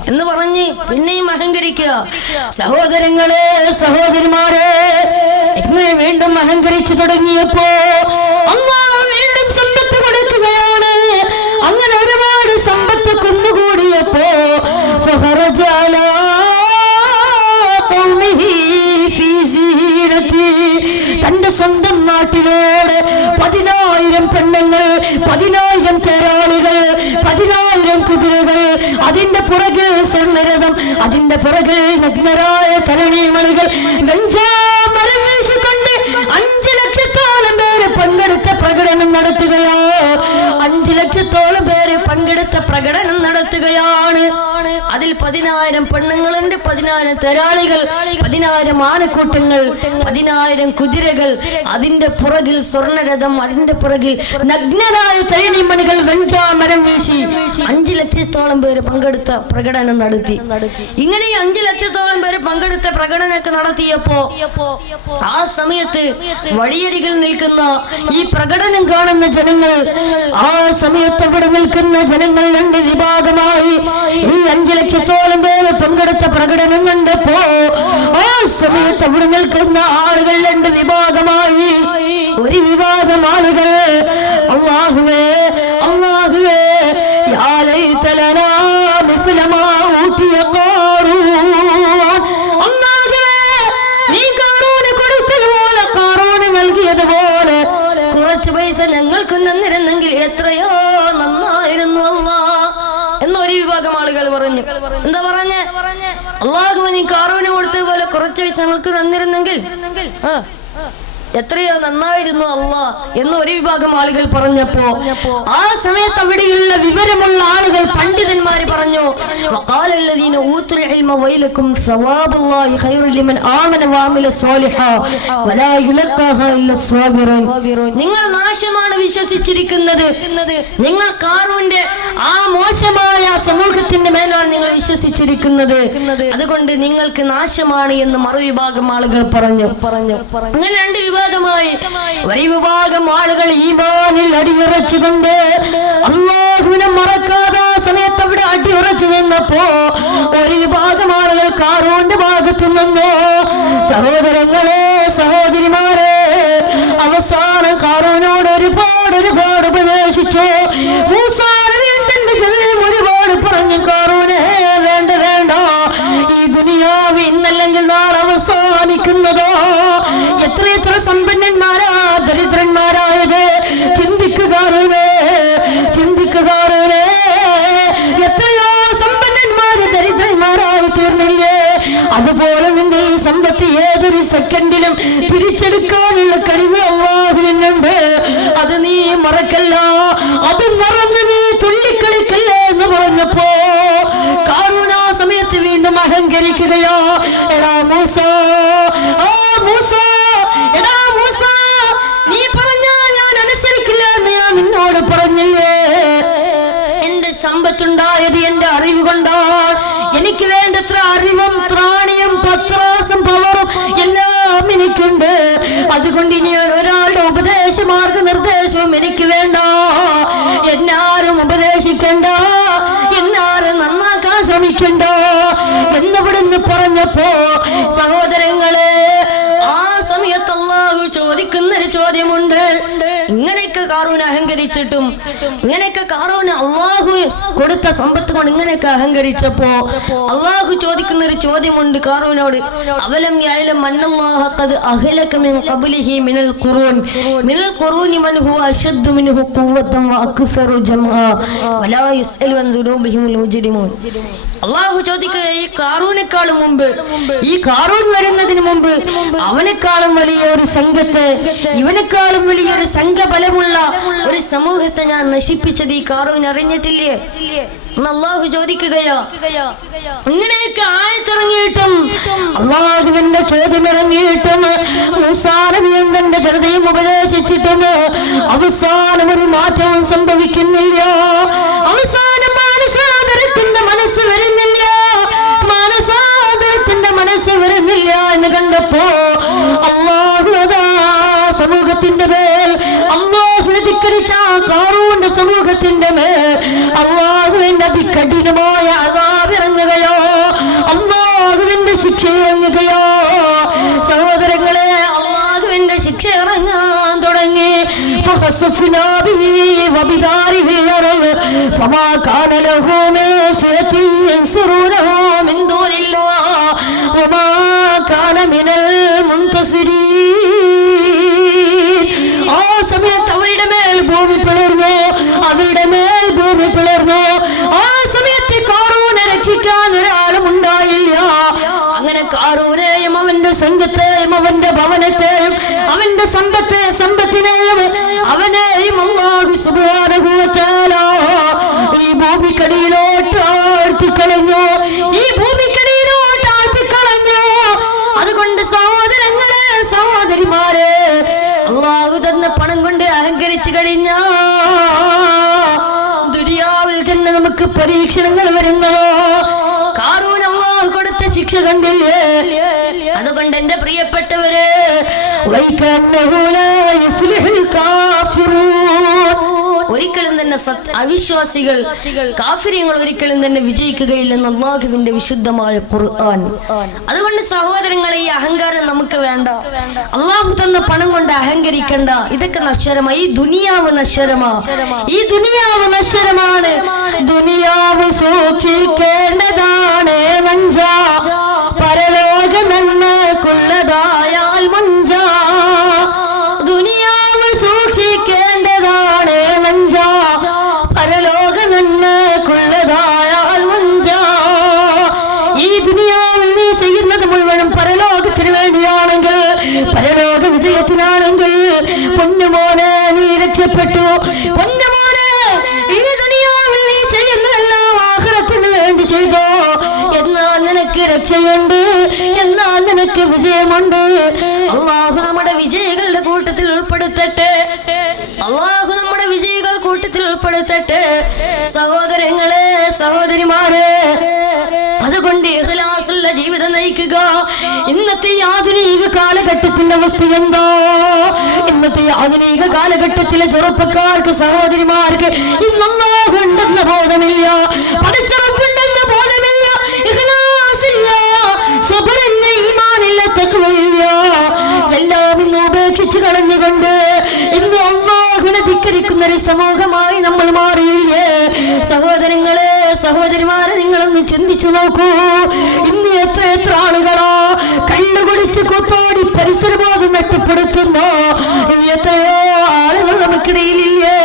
എന്ന് പറഞ്ഞ് പിന്നെയും അഹങ്കരിക്കുക. സഹോദരങ്ങളെ, സഹോദരിമാരെ, ഇങ്ങനെ വീണ്ടും അഹങ്കരിച്ചു തുടങ്ങിയപ്പോ അല്ലാഹു വീണ്ടും സമ്പത്ത് കൊടുക്കുകയാണ്. അങ്ങനെ ഒരുപാട് സമ്പത്ത് കുന്നുകൂടിയപ്പോ ഫഖറജ അലാ ഖൗമിഹി ഫീ സീനതി, തന്റെ സ്വന്തം നാട്ടിലോട് 10,000 പെണ്ണുങ്ങൾ, 10,000 തേരാളികൾ, 10,000 കുതിരകൾ, അതിന്റെ പുറകിൽ സ്വർണ്ണരഥം, അതിന്റെ പുറകിൽ നഗ്നരായ തരുണിമണികൾ, വെഞ്ചാമരം വീശിക്കൊണ്ട് 5 ലക്ഷത്തോളം പേര് പങ്കെടുത്ത പ്രകടനം നടത്തുകയോ, 5 ലക്ഷത്തോളം പേര് പങ്കെടുത്ത പ്രകടനം നടത്തുകയാണ്. അതിൽ 10,000 പെണ്ണുങ്ങളുണ്ട്, 10,000 തരാളികൾ, 10,000 ആനക്കൂട്ടങ്ങൾ, 10,000 കുതിരകൾ, അതിന്റെ പുറകിൽ സ്വർണ്ണരഥം, അതിന്റെ പുറകിൽ നഗ്നരായ തരുണിമണികൾ, വെഞ്ചാമരം വീശി 5 ലക്ഷത്തോളം പേര് പങ്കെടുത്ത പ്രകടനം നടത്തി. ഇങ്ങനെ 5 ലക്ഷത്തോളം പേര് പങ്കെടുത്ത പ്രകടനമൊക്കെ നടത്തിയപ്പോ ആ സമയത്ത് വഴിയരികിൽ നിൽക്കുന്ന ഈ പ്രകടനം കാണുന്ന ജനങ്ങൾ, ആ സമയത്ത് അവിടെ നിൽക്കുന്ന ജനങ്ങൾ 2 വിഭാഗമായി. ഈ 5 ലക്ഷത്തോളം പേര് പങ്കെടുത്ത പ്രകടനം കണ്ടപ്പോ ആ സമയത്ത് അവിടെ നിൽക്കുന്ന ആളുകൾ 2 വിഭാഗമായി. ഒരു വിഭാഗം ആളുകൾ അല്ലാഹുവേ, അല്ലാഹുവേ, യാ ലൈത ലനാ മിസ്ല മാ ഊതിയ ഖാറൂൻ, അല്ലാഹുവേ, നീ ഖാറൂന് കൊടുത്തതുപോലെ, ഖാറൂന് നൽകിയതുപോലെ കുറച്ച് പൈസ ഞങ്ങൾക്ക് എത്രയോ നന്നായിരുന്നു അല്ലാ എന്നൊരു വിഭാഗം ആളുകൾ പറഞ്ഞു. എന്താ പറഞ്ഞേ? അള്ളാഹു നീ കാറൂന് കൊടുത്തതുപോലെ കുറച്ച് വിഷയങ്ങൾക്ക് തന്നിരുന്നെങ്കിൽ എത്രയോ നന്നായിരുന്നു അല്ലാ എന്ന് ഒരു വിഭാഗം ആളുകൾ പറഞ്ഞപ്പോ ആ സമയത്ത് അവിടെയുള്ള വിവരമുള്ള ആളുകൾ പണ്ഡിതന്മാര് പറഞ്ഞു, നിങ്ങൾ നാശമാണ് വിശ്വസിച്ചിരിക്കുന്നത്, നിങ്ങൾ കാറൂന്റെ ആ മോശമായ സമൂഹത്തിന്റെ മേലാണ് നിങ്ങൾ വിശ്വസിച്ചിരിക്കുന്നത്, അതുകൊണ്ട് നിങ്ങൾക്ക് നാശമാണ് എന്ന് മറുവിഭാഗം ആളുകൾ പറഞ്ഞു. അങ്ങനെ രണ്ട് വിഭാഗമായി ഒരു വിഭാഗം ആളുകൾ ഈമാനിൽ അടിയുറച്ചുകൊണ്ട് അല്ലാഹുവിനെ മറക്കാതെ സമയത്ത് അവിടെ അടിയുറച്ചു നിന്നപ്പോ ഒരു വിഭാഗം ആളുകൾ കാറൂന്റെ ഭാഗത്തു നിന്നോ സഹോദരങ്ങളെ സഹോദരിമാരെ അവസാനം കാറൂനോട് ഒരുപാട് ഉപദേശിച്ചു. മൂസാ നബിയുടെ ജനതയും ഒരുപാട് പറഞ്ഞു, കാറൂനെ വേണ്ട വേണ്ട, ഈ ദുനിയാവ് ഇന്നല്ലെങ്കിൽ നാളെ അവസാനിക്കുന്നതോ, എത്ര സമ്പന്നന്മാരാ ദരിദ്രന്മാരായത് ചിന്തിക്കുകാരേ, എത്രയോ സമ്പന്നന്മാര് ദരിദ്രന്മാരായി തീർന്നില്ലേ? അതുപോലെ നിന്റെ ഈ സമ്പത്ത് ഏതൊരു സെക്കൻഡിലും തിരിച്ചെടുക്കാനുള്ള കഴിവ് അല്ലാഹുവിനുണ്ട്. അത് നീ മറക്കല്ല, അത് മറന്ന് നീ തുള്ളിക്കളിക്കല്ല എന്ന് പറഞ്ഞപ്പോ കാറൂൻ ആ സമയത്ത് വീണ്ടും അഹങ്കരിക്കുകയോ, എടാ മൂസ, എടാ മൂസ, നീ പറഞ്ഞാ ഞാൻ അനുസരിക്കില്ല എന്ന് ഞാൻ നിന്നോട് പറഞ്ഞില്ലേ? എന്റെ സമ്പത്തുണ്ടായത് എന്റെ അറിവ് കൊണ്ടാണ്. എനിക്ക് വേണ്ടത്ര അറിവും ത്രാണിയും പത്രാസും പവറും എല്ലാം എനിക്കുണ്ട്. അതുകൊണ്ട് ഇനി ഒരാളുടെ ഉപദേശ മാർഗനിർദ്ദേശവും എനിക്ക് വേണ്ട. എന്നാരും ഉപദേശിക്കണ്ട, എന്നാരും നന്നാക്കാൻ ശ്രമിക്കണ്ട എന്നിവിടുന്ന് പറഞ്ഞപ്പോ സഹോദരങ്ങളെ ആ സമയത്ത് അല്ലാഹു ചോദിക്കുന്നൊരു ചോദ്യമുണ്ട്. ഇങ്ങനെയൊക്കെ കാറൂൻ അഹങ്കരിച്ചിട്ടും, ഇങ്ങനെയൊക്കെ കാറൂന് അല്ലാഹു കൊടുത്ത സമ്പത്ത് കൊണ്ട് ഇങ്ങനെയൊക്കെ അഹങ്കരിച്ചപ്പോ അല്ലാഹു ചോദിക്കുന്ന ഒരു ചോദ്യമുണ്ട് കാറൂനോട്. അവലം യഅലം അന്നല്ലാഹ ഖദ് അഹ്ലക മിൻ ഖബ്ലിഹി മിനൽ ഖുറൂനി മൻ ഹുവ അശദ്ദു മിൻഹു ഖുവ്വതൻ വഅക്സറു ജംആ വലാ യസ്അലു അൻ ദുനൂബിഹിൽ മുജ്രിമൂൻ. അല്ലാഹു ചോദിക്കുക, ഈ കാറൂനേക്കാളും മുമ്പ്, ഈ കാറൂൻ വരുന്നതിന് മുമ്പ് അവനേക്കാളും വലിയ ഒരു സംഘത്തെ, ഇവനേക്കാളും വലിയൊരു സംഘബലമുള്ള ഒരു സമൂഹത്തെ ഞാൻ നശിപ്പിച്ചത് ഈ കാറൂൻ അറിഞ്ഞിട്ടില്ലേ എന്ന് അല്ലാഹു ചോദിക്കുകയോ. ഇങ്ങനെയൊക്കെ ആയത്തിറങ്ങിയിട്ടും അല്ലാഹുവിന്റെ ചോദ്യം ഇറങ്ങിയിട്ടും മൂസാ നബിയും തന്റെ ജനതയും ഉപദേശിച്ചിട്ടും അവസാനം ഒരു മാറ്റവും സംഭവിക്കുന്നില്ല. അവസാനം മാനസാന്തരത്തിന്റെ മനസ്സ് വരുന്നില്ല, മാനസാന്തരത്തിന്റെ മനസ്സ് വരുന്നില്ല എന്ന് കണ്ടപ്പോ അല്ലാഹു സമൂഹത്തിന്റെ മേൽ, അല്ലാഹുവിനെ ധിക്കരിച്ച കാറൂന്റെ സമൂഹത്തിന്റെ മേൽ അല്ലാഹുവിന്റെ അതികഠിനമായ അദാബ് ഇറങ്ങുകയോ, അല്ലാഹുവിന്റെ ശിക്ഷ ഇറങ്ങുകയോ. സഹോദരങ്ങളെ, അല്ലാഹുവിന്റെ ശിക്ഷ ഇറങ്ങാൻ തുടങ്ങി. فخسفنا به وبداره الأرض فما كان له من فئة ينصرونه من دون الله وما كان من المنتصرين. ആ സമയത്ത് അവരുടെ മേൽ ഭൂമി പിളർന്നു, അവരുടെ മേൽ ഭൂമി പിളർന്നു. ആ സമയത്ത് കാറൂനെ രക്ഷിക്കാൻ ഒരാളും ഉണ്ടായില്ല. അങ്ങനെ കാറൂനെയും അവന്റെ സംഘത്തെയും അവന്റെ ഭവനത്തെയും അവന്റെ സമ്പത്തിനെയും അവനെയും അല്ലാഹു സുബ്ഹാനഹു വ തആല ഈ ഭൂമിക്കടിയിലോട്ട് ആഴ്ത്തിക്കളഞ്ഞു, ഈ ഭൂമിക്കടിയിലോട്ട് ആഴ്ത്തിക്കളഞ്ഞു. അതുകൊണ്ട് സഹോദരങ്ങളെ സഹോദരിമാരെ, അല്ലാഹു തന്ന പണം കൊണ്ട് അഹങ്കരിച്ചു കഴിഞ്ഞാ ദുനിയാവിൽ തന്നെ നമുക്ക് പരീക്ഷണങ്ങൾ വരുന്നതോ. കാറൂൻ അല്ലാഹു കൊടുത്ത ശിക്ഷ കണ്ടില്ലേ? അതുകൊണ്ട് എന്റെ പ്രിയപ്പെട്ടവരെ, ഒരിക്കലും തന്നെ അവിശ്വാസികൾ, കാഫിര്യങ്ങൾ ഒരിക്കലും തന്നെ വിജയിക്കുകയില്ലെന്ന് അല്ലാഹുവിന്റെ വിശുദ്ധമായ ഖുർആൻ. അതുകൊണ്ട് സഹോദരങ്ങളെ, ഈ അഹങ്കാരം നമുക്ക് വേണ്ട. അല്ലാഹു തന്ന പണം കൊണ്ട് അഹങ്കരിക്കണ്ട. ഇതൊക്കെ നശ്വരമാ. ഈ ദുനിയാവ് നശ്വരമാ, ഈ ദുനിയാവ് നശ്വരമാണ്. ദുനിയാവ് സൂക്ഷിക്കേണ്ടതാണ് മഞ്ച, പരലോക നന്മക്കുള്ളതായാൽ മഞ്ച. ദുനിയാവ് സൂക്ഷിക്കേണ്ടതാണ് മഞ്ച, ദുനിയാവിൽ നീ ചെയ്യുന്നത് മുഴുവനും പരലോകത്തിന് വേണ്ടിയാണെങ്കിൽ, പരലോക വിജയത്തിനാണെങ്കിൽ പൊന്നുമോനെ നീ രക്ഷപ്പെട്ടു. പൊന്നുമോനെ ഈ ദുനിയാവിൽ നീ ചെയ്യുന്നതെല്ലാം ആഖിറത്തിന് വേണ്ടി ചെയ്തോ, എന്നാൽ നിനക്ക് രക്ഷയുണ്ട്, എന്നാൽ നിനക്ക് വിജയമുണ്ട്. അല്ലാഹു നമ്മുടെ വിജയികളുടെ കൂട്ടത്തിൽ ഉൾപ്പെടുത്തട്ടെ. അല്ലാഹു നമ്മുടെ വിജയികൾ കൂട്ടത്തിൽ ഉൾപ്പെടുത്തട്ടെ. സഹോദരങ്ങളെ, സഹോദരിമാരെ, അതുകൊണ്ട് ഇഖ്ലാസുള്ള ജീവിതം നയിക്കുക. ഇന്നത്തെ ആധുനിക കാലഘട്ടത്തിന്റെ അവസ്ഥ എന്താ? ഇന്നത്തെ ആധുനിക കാലഘട്ടത്തിലെ ചെറുപ്പക്കാർക്ക്, സഹോദരിമാർക്ക് ഇന്ന് അല്ലാഹു ഉണ്ടെന്ന ബോധമില്ല, പടച്ചറപ്പുണ്ടെന്ന ബോധമില്ല, ഇഖ്ലാസില്ല, സബറില്ല, ഈമാനില്ല, തഖ്വയില്ല. എല്ലാം ഇന്ന് ഉപേക്ഷിച്ച് കളഞ്ഞുകൊണ്ട് ഇന്ന് അല്ലാഹുവിനെ ധിക്കരിക്കുന്ന ഒരു സമൂഹമായി നമ്മൾ മാറിയില്ലേ? സഹോദരങ്ങളെ, സഹോദരിമാരെ, നിങ്ങളൊന്ന് ചിന്തിച്ചു നോക്കൂ. ഇന്ന് എത്ര ആളുകളോ കള്ളുകുടിച്ച് കൊത്തോടി പരിസരബോധം നഷ്ടപ്പെടുത്തുന്നോ? എത്രയോ ആളുകൾ നമുക്കിടയിലില്ലേ?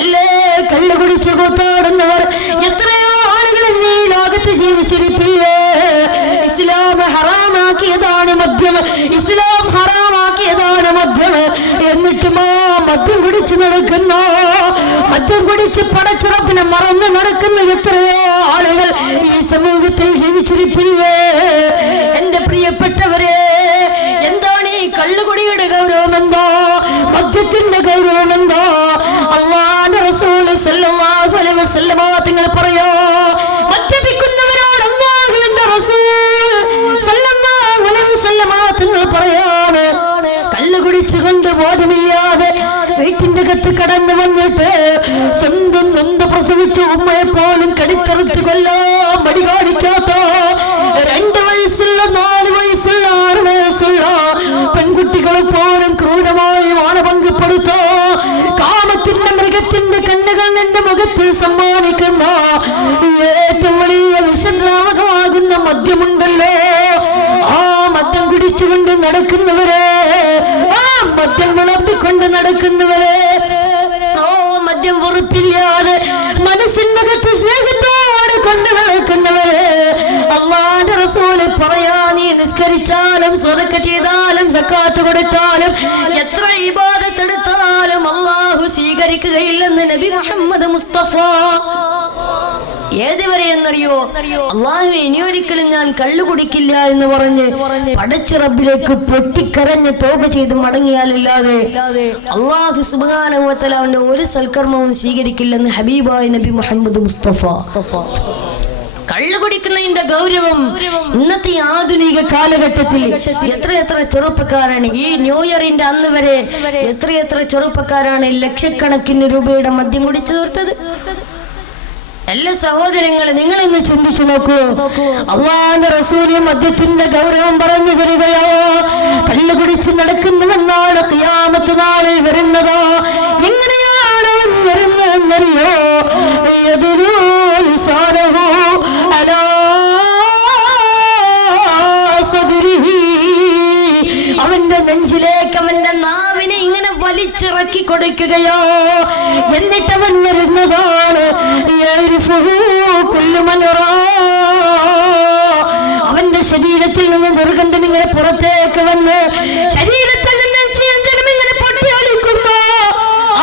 അല്ലേ, കള്ളുകുടിച്ച് കൊത്തോടുന്നവർ എത്രയോ ആളുകൾ ഈ ലോകത്ത് ജീവിച്ചിരിപ്പില്ലേ? ഇസ്ലാം ഹറാമാക്കിയതാണ് മദ്യം, ഇസ്ലാം ഹറാമാക്കിയതാണ് മദ്യം. എന്നിട്ടും മദ്യം കുടിച്ച് നടക്കുന്നു, മദ്യം കുടിച്ച് പടച്ചുറപ്പിനെ മറന്ന് നടക്കുന്ന എത്രയോ ആളുകൾ ഈ സമൂഹത്തിൽ ജീവിച്ചിരിപ്പില്ലേ? എന്റെ പ്രിയപ്പെട്ടവരെ, എന്താണ് ഈ കള്ളുകുടിയുടെ ഗൗരവമെന്തോ, മദ്യത്തിന്റെ ഗൗരവമെന്തോ? അല്ലാഹുവിന്റെ റസൂൽ സല്ലല്ലാഹു അലൈഹി വസല്ലം തങ്ങൾ പറയോ, മദ്യപിക്കുന്നവരോട് അല്ലാഹുവിന്റെ റസൂൽ സല്ലല്ലാഹു അലൈഹി വസല്ലം തങ്ങൾ പറയാണ്, കള്ളു കുടിച്ചുകൊണ്ട് ബോധമില്ലാതെ വീട്ടിന്റെ അകത്ത് കടന്നു വന്നിട്ട് സ്വന്തം നൊന്ത് പ്രസവിച്ച ഉമ്മയെ പോലും കടിത്തറുത്ത് കൊല്ലാൻ മടി കാണിക്കാത്ത 2 വയസ്സുള്ള 4 വയസ്സുള്ള 6 വയസ്സുള്ള പെൺകുട്ടികളെ പോലും ക്രൂരമായി മാനഭംഗപ്പെടുത്ത കാമത്തിന്റെ മൃഗത്തിന്റെ കണ്ണുകൾ എന്റെ മുഖത്ത് സമ്മാനിക്കുന്ന ഏറ്റവും വലിയ വിഷദ്രാവകമാകുന്ന മദ്യമുണ്ടല്ലോ, ആ മദ്യം കുടിച്ചുകൊണ്ട് നടക്കുന്നവരെ, ആ മദ്യം വിളമ്പിക്കൊണ്ട് നടക്കുന്നവരെ, ഓ മദ്യം വെറുപ്പില്ലാതെ മനസ്സിനകത്ത് സ്നേഹത്തോടെ കൊണ്ട് നടക്കുന്നവരെ, അല്ലാഹുവിന്റെ റസൂല് പറയാ, നീ നിസ്കരിച്ചാലും സ്വതക്ക ചെയ്താലും സക്കാത്ത് കൊടുത്താലും എത്ര ഇബാദത്ത് എടുത്താലും അല്ലാഹു സ്വീകരിക്കുകയില്ലെന്ന് നബി മുഹമ്മദ് മുസ്തഫ. ഏതുവരെ എന്നറിയോ? അല്ലാഹുവേ, ഇനിയൊരിക്കലും ഞാൻ കള്ളു കുടിക്കില്ല എന്ന് പറഞ്ഞ് പടച്ച റബ്ബിലേക്ക് പൊട്ടിക്കരഞ്ഞ് തൗബ ചെയ്ത് മടങ്ങിയാലല്ലാതെ അല്ലാഹു സുബ്ഹാനഹു വ തആല അവന്റെ ഒരു സൽക്കർമ്മവും സ്വീകരിക്കില്ലെന്ന് ഹബീബായ നബി മുഹമ്മദ് മുസ്തഫ. കള്ളു കുടിക്കുന്നതിന്റെ ഗൗരവം ഇന്നത്തെ ആധുനിക കാലഘട്ടത്തിൽ എത്ര ചെറുപ്പക്കാരാണ് ഈ ന്യൂ ഇയറിന്റെ അന്ന് വരെ എത്ര ചെറുപ്പക്കാരാണ് ലക്ഷക്കണക്കിന് രൂപയുടെ മദ്യം കുടിച്ചു തീർത്തത്? എല്ലാ സഹോദരങ്ങളെ, നിങ്ങൾ ഇന്ന് ചിന്തിച്ചു നോക്കൂ. അല്ലാഹുവിന്റെ റസൂൽ മദ്യത്തിന്റെ ഗൗരവം പറഞ്ഞു തരികയോ, കള്ളു കുടിച്ച് നടക്കുന്നവനാണ് ഖിയാമത്ത് നാളിൽ വരുന്നത്. എങ്ങനെയാണ് വരുന്നതെന്നറിയോ? അവന്റെ നെഞ്ചിലേക്ക് അവന്റെ നാവിനെ ഇങ്ങനെ വലിച്ചിറക്കി കൊടുക്കുകയോ, എന്നിട്ട് അവൻ വരുന്നതാണ് അവന്റെ ശരീരത്തിൽ നിന്ന് ദുർഗന്ധം ഇങ്ങനെ പുറത്തേക്ക് വന്ന് ശരീരത്തിൽ നിന്ന് ഇങ്ങനെ പൊട്ടിയൊലിക്കുമ്പോ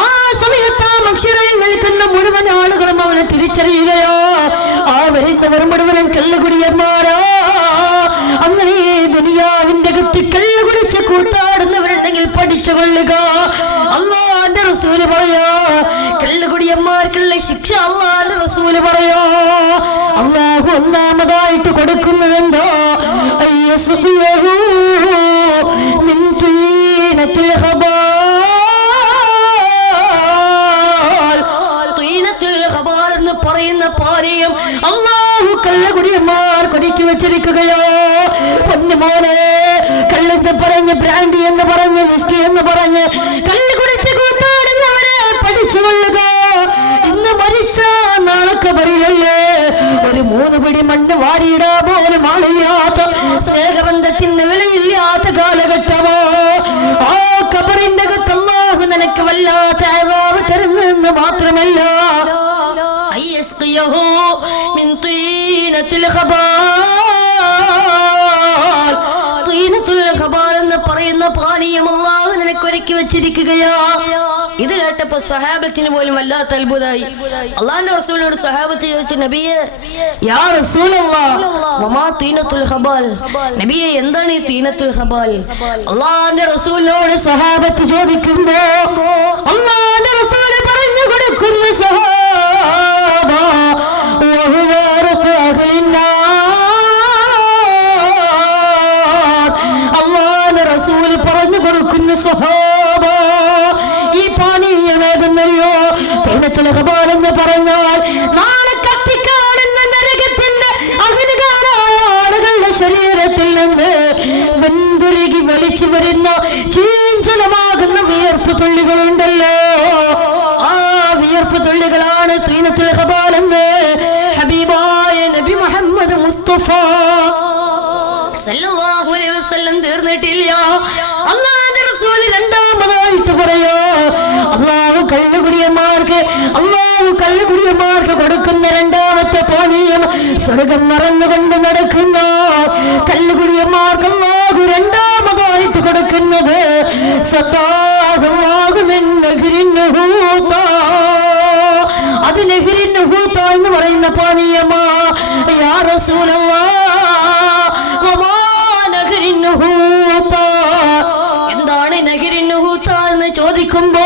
ആ സമയത്ത് ആ അക്ഷരയിൽ നിൽക്കുന്ന മുഴുവൻ ആളുകളും അവനെ തിരിച്ചറിയുകയോ, ആ വരുന്നവർ മുഴുവനും കള്ളുകുടിയന്മാരോ. അങ്ങനെ ദുനിയാവിന്റെ അകത്ത് കള്ളു കുടിച്ച് കൂട്ടാടുന്നവരുണ്ടെങ്കിൽ പഠിച്ചുകൊള്ളുക. അല്ലാഹുവിന്റെ റസൂല് പറയാ, കള്ളുകുടിയന്മാർക്കുള്ള ശിക്ഷ അല്ലാഹുവിന്റെ റസൂല് പറയാ. അല്ലാഹു ഒന്നാമതായിട്ട് കൊടുക്കുന്നതെന്തോ, അയ്യസ്ഖിയഹു മിൻ തീനത്തിൽ ഖബാൽ. തീനത്തിൽ ഖബാൽ എന്ന് പറയുന്ന പാനീയം അല്ലാഹു കള്ളുകുടിയന്മാർ കൊടിച്ചു വെച്ചിരിക്കുകയോ. പൊന്നുമോനെ, കള്ളെന്ന് പറഞ്ഞ് ബ്രാൻഡി എന്ന് പറഞ്ഞ് വിസ്കി എന്ന് പറഞ്ഞ് കള്ളു കുടിച്ച് കൂട്ടാടുന്നവരെ പഠിച്ചുകൊള്ളുക. ഇന്ന് മരിച്ച നാളെ കബറിലല്ലേ ഒരു 3 പിടി മണ്ണ് വാരിയിടാ പോലും ആളില്ലാത്ത, സ്നേഹബന്ധത്തിന് വിലയില്ലാത്ത കാലഘട്ടമോ. ആ കബറിന്റെ അകത്ത് അല്ലാഹു നിനക്ക് വല്ലാത്ത അദാബ് തരുന്നെന്ന് മാത്രമല്ല, അയ്യസ്ഖിയഹു മിൻ തീനത്തിൽ ഖബാൽ. കൊടുക്കുന്ന പാനീയം അല്ലാഹു നിനക്ക് ഒരുക്കി വെച്ചിരിക്കുകയാ. ഇത് കേട്ടപ്പോ സഹാബത്തിന് പോലും വല്ലാത്ത അത്ഭുതമായി. അള്ളാഹുവിന്റെ റസൂലിനോട് സഹാബത്ത് ചോദിച്ചു, നബിയെ യാ റസൂലല്ലാഹ് വമാ തീനത്തുൽ ഹബാൽ, നബിയെ എന്താണ് ഈ തീനത്തുൽ ഹബാൽ? അള്ളാഹുവിന്റെ റസൂലിനോട് സഹാബത്ത് ചോദിക്കുമ്പോ അള്ളാഹുവിന്റെ റസൂൽ പറഞ്ഞു കൊടുക്കുന്നു, സഹാബ അള്ളാഹുവിന്റെ റസൂൽ പറഞ്ഞു കൊടുക്കുന്നു, സഹാബ ഈ പാനീയം ഏതെന്നറിയോ? തീനത്തുൽ ഹബാൽ എന്ന് പറഞ്ഞാൽ നാളെ കത്തിക്കാടുന്ന നരകത്തിന്റെ അഗ്നികാരായ ആളുകളുടെ ശരീരത്തിൽ നിന്ന് വെന്തുരുകി വലിച്ചു വരുന്ന ചീഞ്ചലമാകുന്ന വിയർപ്പ് തുള്ളികളുണ്ടല്ലോ, ആ വിയർപ്പ് തുള്ളികളാണ് തീനത്തുൽ ഹബാൽ എന്ന് ഹബീബായ നബി മുഹമ്മദ് മുസ്തഫ സല്ലല്ലാഹു അലൈഹി വസല്ലം തീർന്നിട്ടില്ല. അല്ലാഹുവിന്റെ റസൂൽ രണ്ടാമതായിട്ട് പറയാ, അല്ലാഹു കള്ളുകുടിയന്മാർക്ക് കൊടുക്കുന്ന രണ്ടാമത്തെ പാനീയം സ്വർഗം മറന്നുകൊണ്ട് നടക്കുന്ന കള്ളുകുടിയന്മാർക്ക് അല്ലാഹു രണ്ടാമതായിട്ട് കൊടുക്കുന്നത് അത് നെഹ്റിൻ ഹൂത എന്ന് പറയുന്ന പാനീയമാ. യാ റസൂലല്ലാഹ് എന്താണ് നഹ്റിൻ ഹൂത എന്ന് ചോദിക്കുമ്പോ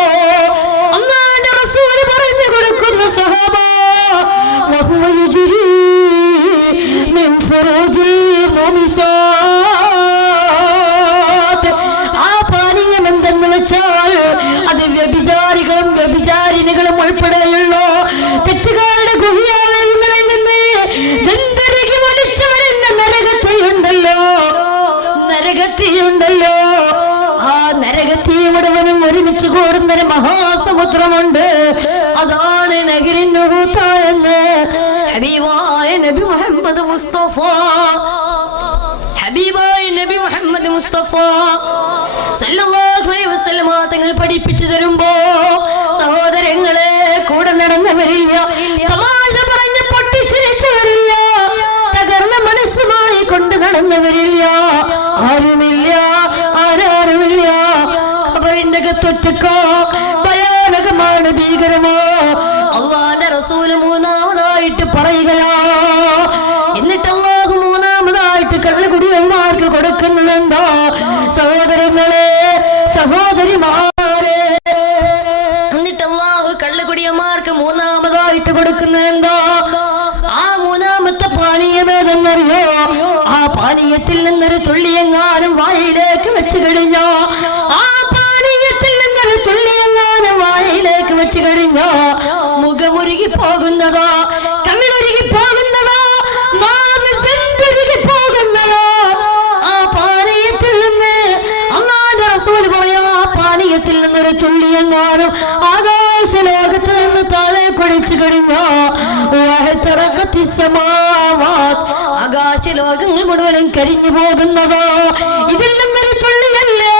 അല്ലാഹുവിന്റെ റസൂൽ പറഞ്ഞു കൊടുക്കുന്നു, സഹാബ വഹുവ യുജ്രി മിൻ ഫുറൂജിൽ മുമിസാത്ത്. ആ പാനീയം എന്തെന്ന് വെച്ചാൽ അത് വ്യഭിചാരികളും വ്യഭിചാരിണികളും ഉൾപ്പെടെയുള്ള തെറ്റുകാരുടെ ഗുഹ്യാലയങ്ങളിൽ നിന്ന് വെന്തുരുകി വലിച്ചു വരുന്ന നരകത്തിയുണ്ടല്ലോ, ആ നരകത്തി മുഴുവനും ഒരുമിച്ച് കൂടുന്നൊരു മഹാസമുദ്രമുണ്ട്, അതാണ് നഹ്റിൻ ഹൂത എന്ന് ഹബീബായ നബി മുഹമ്മദ് മുസ്തഫ സല്ലല്ലാഹു അലൈഹി വസല്ലം തങ്ങൾ പഠിപ്പിച്ചു തരുമ്പോ സഹോദരങ്ങളെ കൂടെ നടന്നവരില്ല, തമാശ പറഞ്ഞ് പൊട്ടിച്ചിരിച്ചവരില്ല, തകർന്ന മനസ്സുമായി കൊണ്ട് നടന്നവരില്ല, ആരുമില്ല, ആരാരുമില്ല. ഖബറിന്റെ അകത്തൊറ്റക്കോ ഭയാനകമാണ്, ഭീകരമോ. അല്ലാഹുവിന്റെ റസൂൽ മൂന്നാമതായിട്ട് പറയുകയാ. എന്നിട്ട് അല്ലാഹു മൂന്നാമതായിട്ട് കള്ളുകുടിയന്മാർക്ക് കൊടുക്കുന്നത് എന്താ? സഹോദരങ്ങളെ, സഹോദരിമാരെ, എന്നിട്ട് അല്ലാഹു കള്ളുകുടിയന്മാർക്ക് മൂന്നാമതായിട്ട് കൊടുക്കുന്നത് എന്താ? ആ മൂന്നാമത്തെ പാനീയം ഏതെന്നറിയോ? ആ പാനീയത്തിൽ നിന്നൊരു തുള്ളിയെങ്ങാനും വായിലേക്ക് വെച്ച് കഴിഞ്ഞോ, ആ പാനീയത്തിൽ നിന്നൊരു തുള്ളിയെങ്ങാനും വായിലേക്ക് വെച്ച് കഴിഞ്ഞോ മുഖമുരുകി പോകുന്നതോ, കവിളുരുകി പോകുന്നതോ, നാവിൽ വെന്തുരുകി പോകുന്നതോ, ആ പാനീയത്തിൽ നിന്ന് അല്ലാഹുവിന്റെ റസൂൽ പറയാ, ആ പാനീയത്തിൽ നിന്നൊരു തുള്ളിയെങ്ങാനും ആകാശ ലോകത്ത് നിന്ന് താഴെ കൊടിച്ചു കഴിഞ്ഞോ ആകാശ ലോകങ്ങൾ മുഴുവനും കരിഞ്ഞു പോകുന്നതോ, ഇതിൽ നിന്നൊരു തുള്ളിയല്ലേ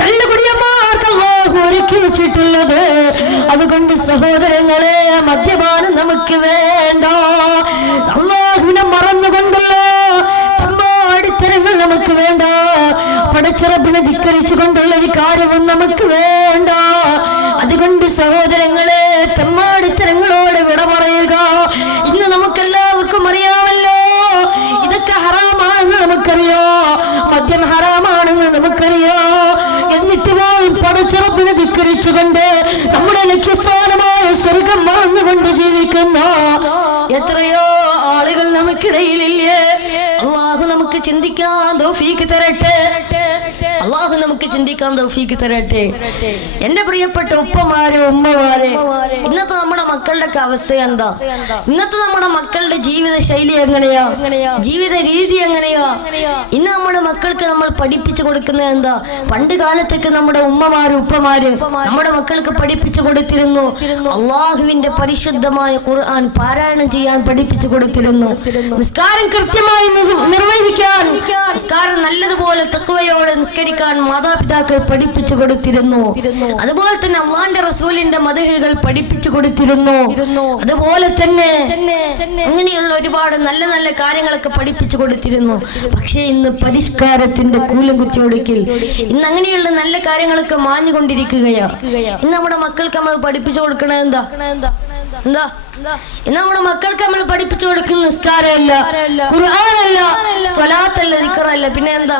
കള്ളുകുടിയന്മാർക്ക് അല്ലാഹു ഒരുക്കി വെച്ചിട്ടുള്ളത്. അതുകൊണ്ട് സഹോദരങ്ങളെ, മദ്യപാനം നമുക്ക് വേണ്ട. അല്ലാഹുവിനെ മറന്നുകൊണ്ടല്ലോ തമ്മാടിത്തരങ്ങൾ നമുക്ക് വേണ്ട. പടച്ചറബിനെ ധിക്കരിച്ചു കൊണ്ടുള്ള ഒരു കാര്യവും നമുക്ക് വേണ്ട. അതുകൊണ്ട് സഹോദരങ്ങളെ, തെമ്മാടിത്തരങ്ങളോട് വിട പറയുക. ഇന്ന് നമുക്കെല്ലാവർക്കും അറിയാമല്ലോ, ഇതൊക്കെ ഹറാമാണെന്ന് നമുക്കറിയോ, മദ്യം ഹറാമാണെന്ന് നമുക്കറിയോ. എന്നിട്ട് പോയി പടച്ചറബിനെ ധിക്കരിച്ചുകൊണ്ട് നമ്മുടെ ലക്ഷ്യസ്ഥാനമായ സ്വർഗം മറന്നുകൊണ്ട് ജീവിക്കുന്ന എത്രയോ ആളുകൾ നമുക്കിടയിലില്ലേ. അല്ലാഹു നമുക്ക് ചിന്തിക്കാൻ തൗഫീഖ് തരട്ടെ. അല്ലാഹു നമുക്ക് ചിന്തിക്കാൻ തൗഫീഖ് തരട്ടെ. എന്റെ പ്രിയപ്പെട്ട ഉപ്പമാരെ, ഉമ്മമാരെ, ഇന്നത്തെ നമ്മുടെ മക്കളുടെ ഒക്കെ അവസ്ഥ എന്താ? ഇന്നത്തെ നമ്മുടെ മക്കളുടെ ജീവിത ശൈലി എങ്ങനെയാ? ജീവിത രീതി എങ്ങനെയാ? ഇന്ന് നമ്മുടെ മക്കൾക്ക് നമ്മൾ പഠിപ്പിച്ചു കൊടുക്കുന്നത് എന്താ? പണ്ട് കാലത്തൊക്കെ നമ്മുടെ ഉമ്മമാര്, ഉപ്പമാര് നമ്മുടെ മക്കൾക്ക് പഠിപ്പിച്ചു കൊടുത്തിരുന്നു. അള്ളാഹുവിന്റെ പരിശുദ്ധമായ ഖുർആൻ പാരായണം ചെയ്യാൻ പഠിപ്പിച്ചു കൊടുത്തിരുന്നു. നിസ്കാരം കൃത്യമായി നിർവഹിക്കാൻ, നിസ്കാരം നല്ലതുപോലെ തഖ്വയോടെ നിസ്കരിക്കാൻ മാതാപിതാക്കൾ പഠിപ്പിച്ചു കൊടുത്തിരുന്നു. അതുപോലെ തന്നെ അള്ളാന്റെ റസൂലിന്റെ മദ്ഹുകൾ പഠിപ്പിച്ചു കൊടുത്തിരുന്നു. അതുപോലെ തന്നെ അങ്ങനെയുള്ള ഒരുപാട് നല്ല നല്ല കാര്യങ്ങളൊക്കെ പഠിപ്പിച്ചു കൊടുത്തിരുന്നു. പക്ഷേ ഇന്ന് പരിഷ്കാരത്തിന്റെ കൂലം കുത്തിയൊടുക്കിൽ ഇന്ന് അങ്ങനെയുള്ള നല്ല കാര്യങ്ങളൊക്കെ മാഞ്ഞുകൊണ്ടിരിക്കുകയാ. ഇന്ന് നമ്മുടെ മക്കൾക്ക് നമ്മൾ പഠിപ്പിച്ചു കൊടുക്കണത് എന്താ? ഇന്ന് നമ്മുടെ മക്കൾക്ക് നമ്മൾ പഠിപ്പിച്ചു കൊടുക്കുന്ന നിസ്കാരമല്ല, ഖുർആനല്ല, സ്വലാത്തല്ല, ദിക്റല്ല, പിന്നെ എന്താ?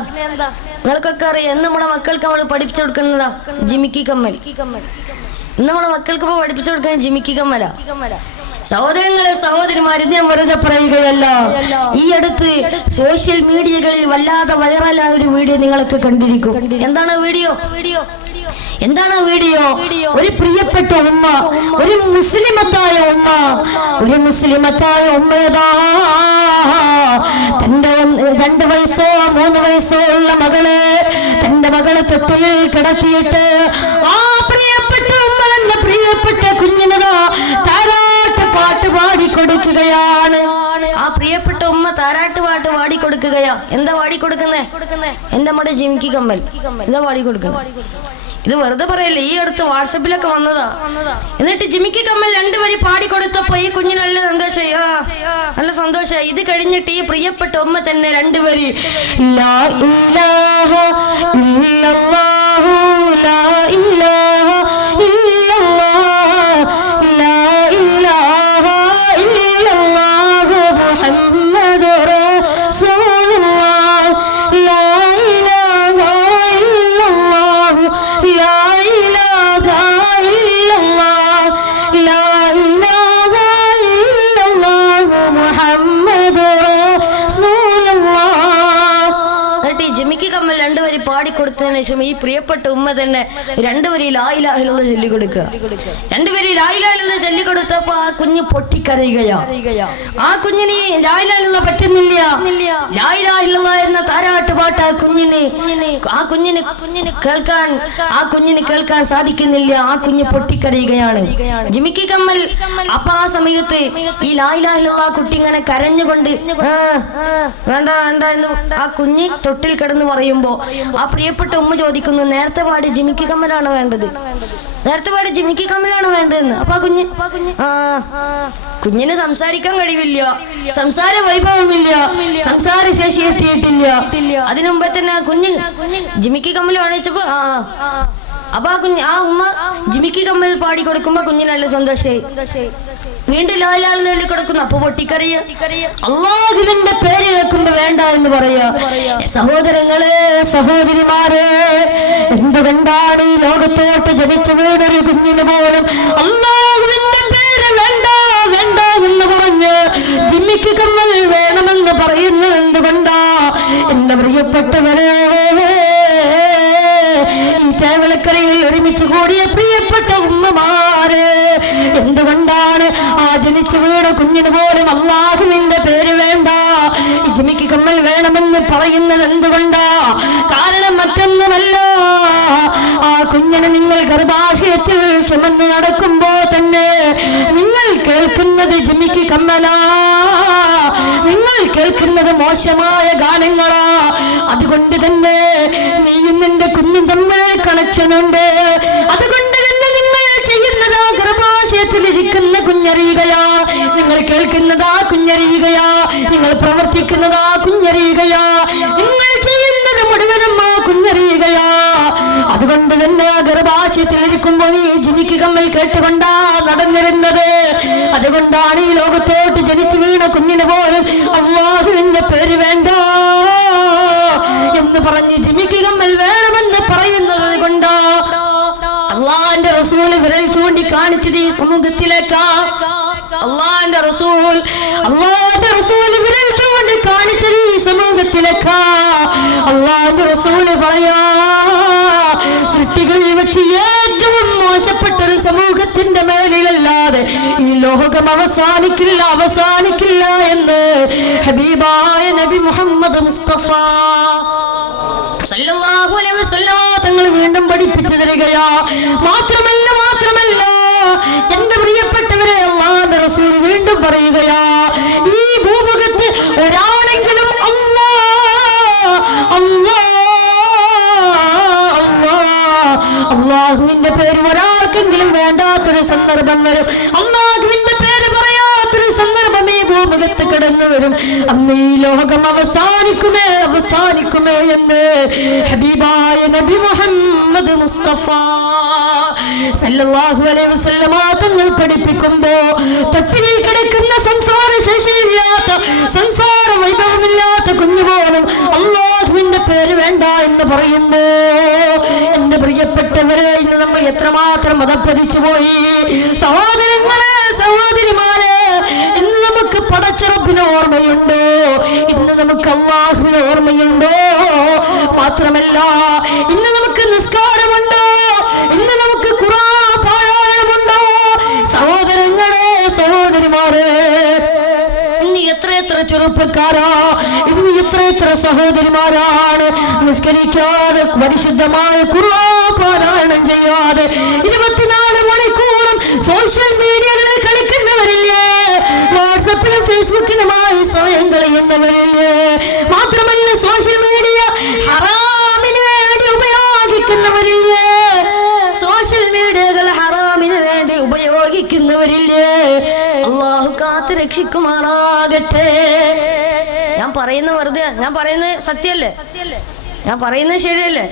നിങ്ങൾക്കൊക്കെ അറിയാം നമ്മുടെ മക്കൾക്ക് നമ്മൾ പഠിപ്പിച്ചു കൊടുക്കുന്നതാ ജിമിക്കി കമ്മൽ. ഇന്ന് നമ്മുടെ മക്കൾക്ക് ഇപ്പൊ പഠിപ്പിച്ചു കൊടുക്കുന്ന ജിമിക്കി കമ്മല. സഹോദരങ്ങളെ സഹോദരിമാര്, ഞാൻ വെറുതെ പറയുകയല്ല. ഈ അടുത്ത് സോഷ്യൽ മീഡിയകളിൽ വല്ലാതെ വൈറലായ ഒരു വീഡിയോ നിങ്ങളൊക്കെ കണ്ടിരിക്കും. എന്താണ് വീഡിയോ? എന്താണ് വീഡിയോ? ഒരു പ്രിയപ്പെട്ട ഉമ്മ, ഒരു മുസ്ലിമത്തായ ഉമ്മ, ഒരു മുസ്ലിമത്തായ ഉമ്മയതാ തന്റെ 2 വയസ്സോ 3 വയസ്സോ ഉള്ള തന്റെ മകളെ തൊട്ടിൽ കിടത്തിയിട്ട് ആ പ്രിയപ്പെട്ട ഉമ്മ തന്നെ പ്രിയപ്പെട്ട കുഞ്ഞിനതാ താരാട്ട് പാട്ട് പാടിക്കൊടുക്കുകയാണ്. ആ പ്രിയപ്പെട്ട ഉമ്മ താരാട്ട് പാട്ട് പാടിക്കൊടുക്കുകയാ. എന്താ പാടിക്കൊടുക്കുന്നേ? എന്റെ നമ്മുടെ ജിമിക്കി കമ്മൽ എന്താ പാടിക്കൊടുക്കുന്നത്? ഇത് വെറുതെ പറയല്ലേ, ഈ അടുത്ത് വാട്സപ്പിലൊക്കെ വന്നതാ. എന്നിട്ട് ജിമിക്കി കമ്മൽ 2 വരി പാടിക്കൊടുത്തപ്പോ ഈ കുഞ്ഞിന് നല്ല സന്തോഷമായി. ഇത് കഴിഞ്ഞിട്ട് ഈ പ്രിയപ്പെട്ട ഉമ്മ തന്നെ 2 വരി ലാ ഇലാഹ ഇല്ലല്ലാഹു ലാ ഇലാഹ ഇല്ലല്ലാഹ് ലാ ഇലാഹ ഇല്ലല്ലാഹു മുഹമ്മദുർ റസൂലുള്ളാഹ് ലാ ഇലാഹ ഇല്ലല്ലാഹു ലാ ഇലാഹ ഇല്ലല്ലാഹ് ലാ ഇലാഹ ഇല്ലല്ലാഹു മുഹമ്മദുർ റസൂലുള്ളാഹ്. എന്നിട്ട് ജിമിക്കി കമ്മൽ 2 വരി പാടിക്കൊടുത്തതിന് ശേഷം ഈ പ്രിയപ്പെട്ട ഉമ്മ തന്നെ 2 വരി ലാ ഇലാഹ ഇല്ലല്ലാഹ് ചൊല്ലിക്കൊടുക്കുക. 2 വരി ലാ ഇലാഹ ഇല്ലല്ലാഹ് ചൊല്ലിക്കൊടുത്തപ്പോ ആ കുഞ്ഞ് പൊട്ടിക്കരയുകയാ. ആ കുഞ്ഞിന് ലാ ഇലാഹ ഇല്ലല്ലാഹ് പറ്റുന്നില്ല. ലാ ഇലാഹ ഇല്ലല്ലാഹ് എന്ന താരാട്ട് പാട്ട് ആ കുഞ്ഞിന് കേൾക്കാൻ സാധിക്കുന്നില്ല. ആ കുഞ്ഞ് പൊട്ടിക്കരയുകയാണ്. ജിമിക്കി കമ്മൽ അപ്പൊ ആ സമയത്ത് ഈ ലാ ഇലാഹ ഇല്ലല്ലാഹ് കുട്ടി ഇങ്ങനെ കരഞ്ഞുകൊണ്ട് വേണ്ട വേണ്ട എന്ന് ആ കുഞ്ഞ് തൊട്ടിൽ കിടന്ന് പറയുമ്പോ ആ പ്രിയപ്പെട്ട ഉമ്മ ചോദിക്കുന്നു, നേരത്തെ പാടി ജിമിക്കി കമ്മലാണ് വേണ്ടത്, നേരത്തെ പാടി ജിമിക്കി കമ്മലാണ് വേണ്ടതെന്ന്. അപ്പൊ കുഞ്ഞിന് സംസാരിക്കാൻ കഴിവില്ല, സംസാര വൈഭവമില്ല, സംസാര ശേഷി എത്തിയിട്ടില്ല. അതിനു മുമ്പേ തന്നെ ആ കുഞ്ഞ് ജിമിക്കി കമ്മൽ കാണിച്ചപ്പോ അപ്പൊ ആ ഉമ്മ ജിമിക്കി കമ്മൽ പാടി കൊടുക്കുമ്പോ കുഞ്ഞിന് നല്ല സന്തോഷമായി. വീണ്ടും ലാലാൽ കൊടുക്കുന്നു. അപ്പൊ പൊട്ടിക്കറിയ അല്ലാഹുവിന്റെ പേര് കേൾക്കുമ്പോ വേണ്ട എന്ന് പറയാ. സഹോദരങ്ങളെ സഹോദരിമാരെ, എന്തുകൊണ്ടാണ് ഈ ലോകത്തോട്ട് ജനിച്ചു വീണൊരു കുഞ്ഞിന് പോലും അല്ലാഹുവിന്റെ പേര് വേണ്ട വേണ്ട എന്ന് പറഞ്ഞ് ജിമിക്കി കമ്മൽ വേണമെന്ന് പറയുന്നത് എന്തുകൊണ്ടാ? എന്റെ പ്രിയപ്പെട്ടവരെ, ഈ ചേവലക്കരയിൽ ഒരുമിച്ച് കൂടിയ പ്രിയപ്പെട്ട ഉമ്മമാര്, എന്തുകൊണ്ടാണ് ആ ജനിച്ചു വീണ കുഞ്ഞിന് പോലും അല്ലാഹുവിന്റെ പേര് വേണ്ട, ജിമിക്കി കമ്മൽ വേണമെന്ന് പറയുന്നത് എന്തുകൊണ്ടാ? കാരണം മറ്റൊന്നുമല്ല, ആ കുഞ്ഞിനെ നിങ്ങൾ ഗർഭാശയത്തിൽ ചുമന്ന് നടക്കുമ്പോ തന്നെ നിങ്ങൾ കേൾക്കുന്നത് ജിമിക്കി കമ്മലാ, നിങ്ങൾ കേൾക്കുന്നത് മോശമായ ഗാനങ്ങളാ. അതുകൊണ്ട് തന്നെ നീയും നിന്റെ കുഞ്ഞും തമ്മിൽ കണക്ഷനുണ്ട്. അതുകൊണ്ട് തന്നെ നിങ്ങൾ ചെയ്യുന്നതാ ഗർഭാശയത്തിലിരിക്കുന്ന കുഞ്ഞറിയുകയാ, നിങ്ങൾ കേൾക്കുന്നതാ കുഞ്ഞറിയുകയാ, നിങ്ങൾ പ്രവർത്തിക്കുന്നതാ കുഞ്ഞറിയുകയാ, നിങ്ങൾ ചെയ്യുന്നത് മുഴുവനും ആ കുഞ്ഞറിയുകയാ. അതുകൊണ്ട് തന്നെ ഗർഭാശയത്തിലിരിക്കുമ്പോൾ ഈ ജിമിക്കി കമ്മൽ കേട്ടുകൊണ്ടാ നടന്നിരുന്നത്. അതുകൊണ്ടാണ് ഈ ലോകത്തോട്ട് ജനിച്ചു വീണ കുഞ്ഞിന് പോലും അല്ലാഹുവിന്റെ പേര് വേണ്ട എന്ന് പറഞ്ഞ് ജിമിക്കി കമ്മൽ വേണമെന്ന് പറയുന്നത് കൊണ്ടാ അള്ളാന്റെ റസൂൽ വിരൽ ചൂണ്ടി കാണിച്ചത് ഈ സമൂഹത്തിലേക്കാ. അള്ളാന്റെ റസൂൽ വിരൽ ചൂണ്ടി കാണിച്ചത് ഈ സമൂഹത്തിലേക്കാ. അള്ളാന്റെ റസൂൽ പറയാ, സൃഷ്ടികളിൽ വെച്ച് ഏറ്റവും മോശപ്പെട്ടൊരു സമൂഹത്തിന്റെ മേലിലല്ലാതെ ഈ ലോകം അവസാനിക്കില്ല എന്ന് ഹബീബായ നബി മുഹമ്മദ് മുസ്തഫ സല്ലല്ലാഹു അലൈഹി വസല്ലം തങ്ങൾ വീണ്ടും പഠിപ്പിച്ചു തരികയാ. മാത്രമല്ല എന്റെ പ്രിയപ്പെട്ടവരെ, അല്ലാഹുവിന്റെ റസൂൽ വീണ്ടും പറയുകയാ, ഈ ഭൂമുഖത്ത് ഒരാളെങ്കിലും അല്ലാഹ് സന്ദർഭം വരും. അല്ലാഹുവിന്റെ പേര് പറയാത്തൊരു സന്ദർഭം ഈ ഭൂമുഖത്ത് കടന്നു വരും. അന്ന് ഈ ലോകം അവസാനിക്കുമേ എന്ന് ഹബീബായ നബി മുഹമ്മദ് മുസ്തഫ സല്ലല്ലാഹു അലൈഹി വസല്ലമ തങ്ങൾ പഠിപ്പിക്കുമ്പോ തൊട്ടിലിൽ കിടക്കുന്ന സംസാര ശേഷിയില്ലാത്ത സംസാര വൈഭവമില്ലാത്ത കുഞ്ഞുപോലും അല്ലാഹുവിന്റെ പേര് വേണ്ട എന്ന് പറയുമ്പോ എന്റെ പ്രിയപ്പെട്ടവരെ, ഇന്ന് നമ്മൾ എത്രമാത്രം മതപ്പതിച്ചു പോയി. സഹോദരങ്ങളെ, സഹോദരിമാരെ, ഇന്ന് നമുക്ക് പടച്ചറപ്പിന് ഓർമ്മയുണ്ടോ? ഇന്ന് നമുക്ക് അല്ലാഹുവിന് ഓർമ്മയുണ്ടോ? മാത്രമല്ല, ഇന്ന് നമുക്ക് നിസ്കാരമുണ്ടോ? ഇന്ന് നമുക്ക് ഖുർആൻ പാരായണമുണ്ടോ? സഹോദരങ്ങളെ, സഹോദരിമാരെ, ഇന്ന് എത്ര ചെറുപ്പക്കാരാ, ഇന്ന് എത്ര സഹോദരിമാരാണ് നിസ്കരിക്കാതെ പരിശുദ്ധമായ ഖുർആൻ പാരായണം ചെയ്യാതെ 24 മണിക്കൂറും സോഷ്യൽ മീഡിയകളിൽ കളിക്കുന്നവരില്ലേ? വാട്സപ്പിലും ഫേസ്ബുക്കിലുമായി സമയം കളയുന്നവരില്ലേ? മാത്രമല്ല, സോഷ്യൽ മീഡിയ ഹറാമിന് വേണ്ടി ഉപയോഗിക്കുന്നവരില്ലേ? സോഷ്യൽ മീഡിയകൾ ഹറാമിന് വേണ്ടി ഉപയോഗിക്കുന്നവരില്ലേ? അല്ലാഹു കാത്ത് രക്ഷിക്കുമാറാകട്ടെ. ഞാൻ പറയുന്നത് സത്യമല്ലേ? ഞാൻ പറയുന്നത് ശരിയല്ലേ?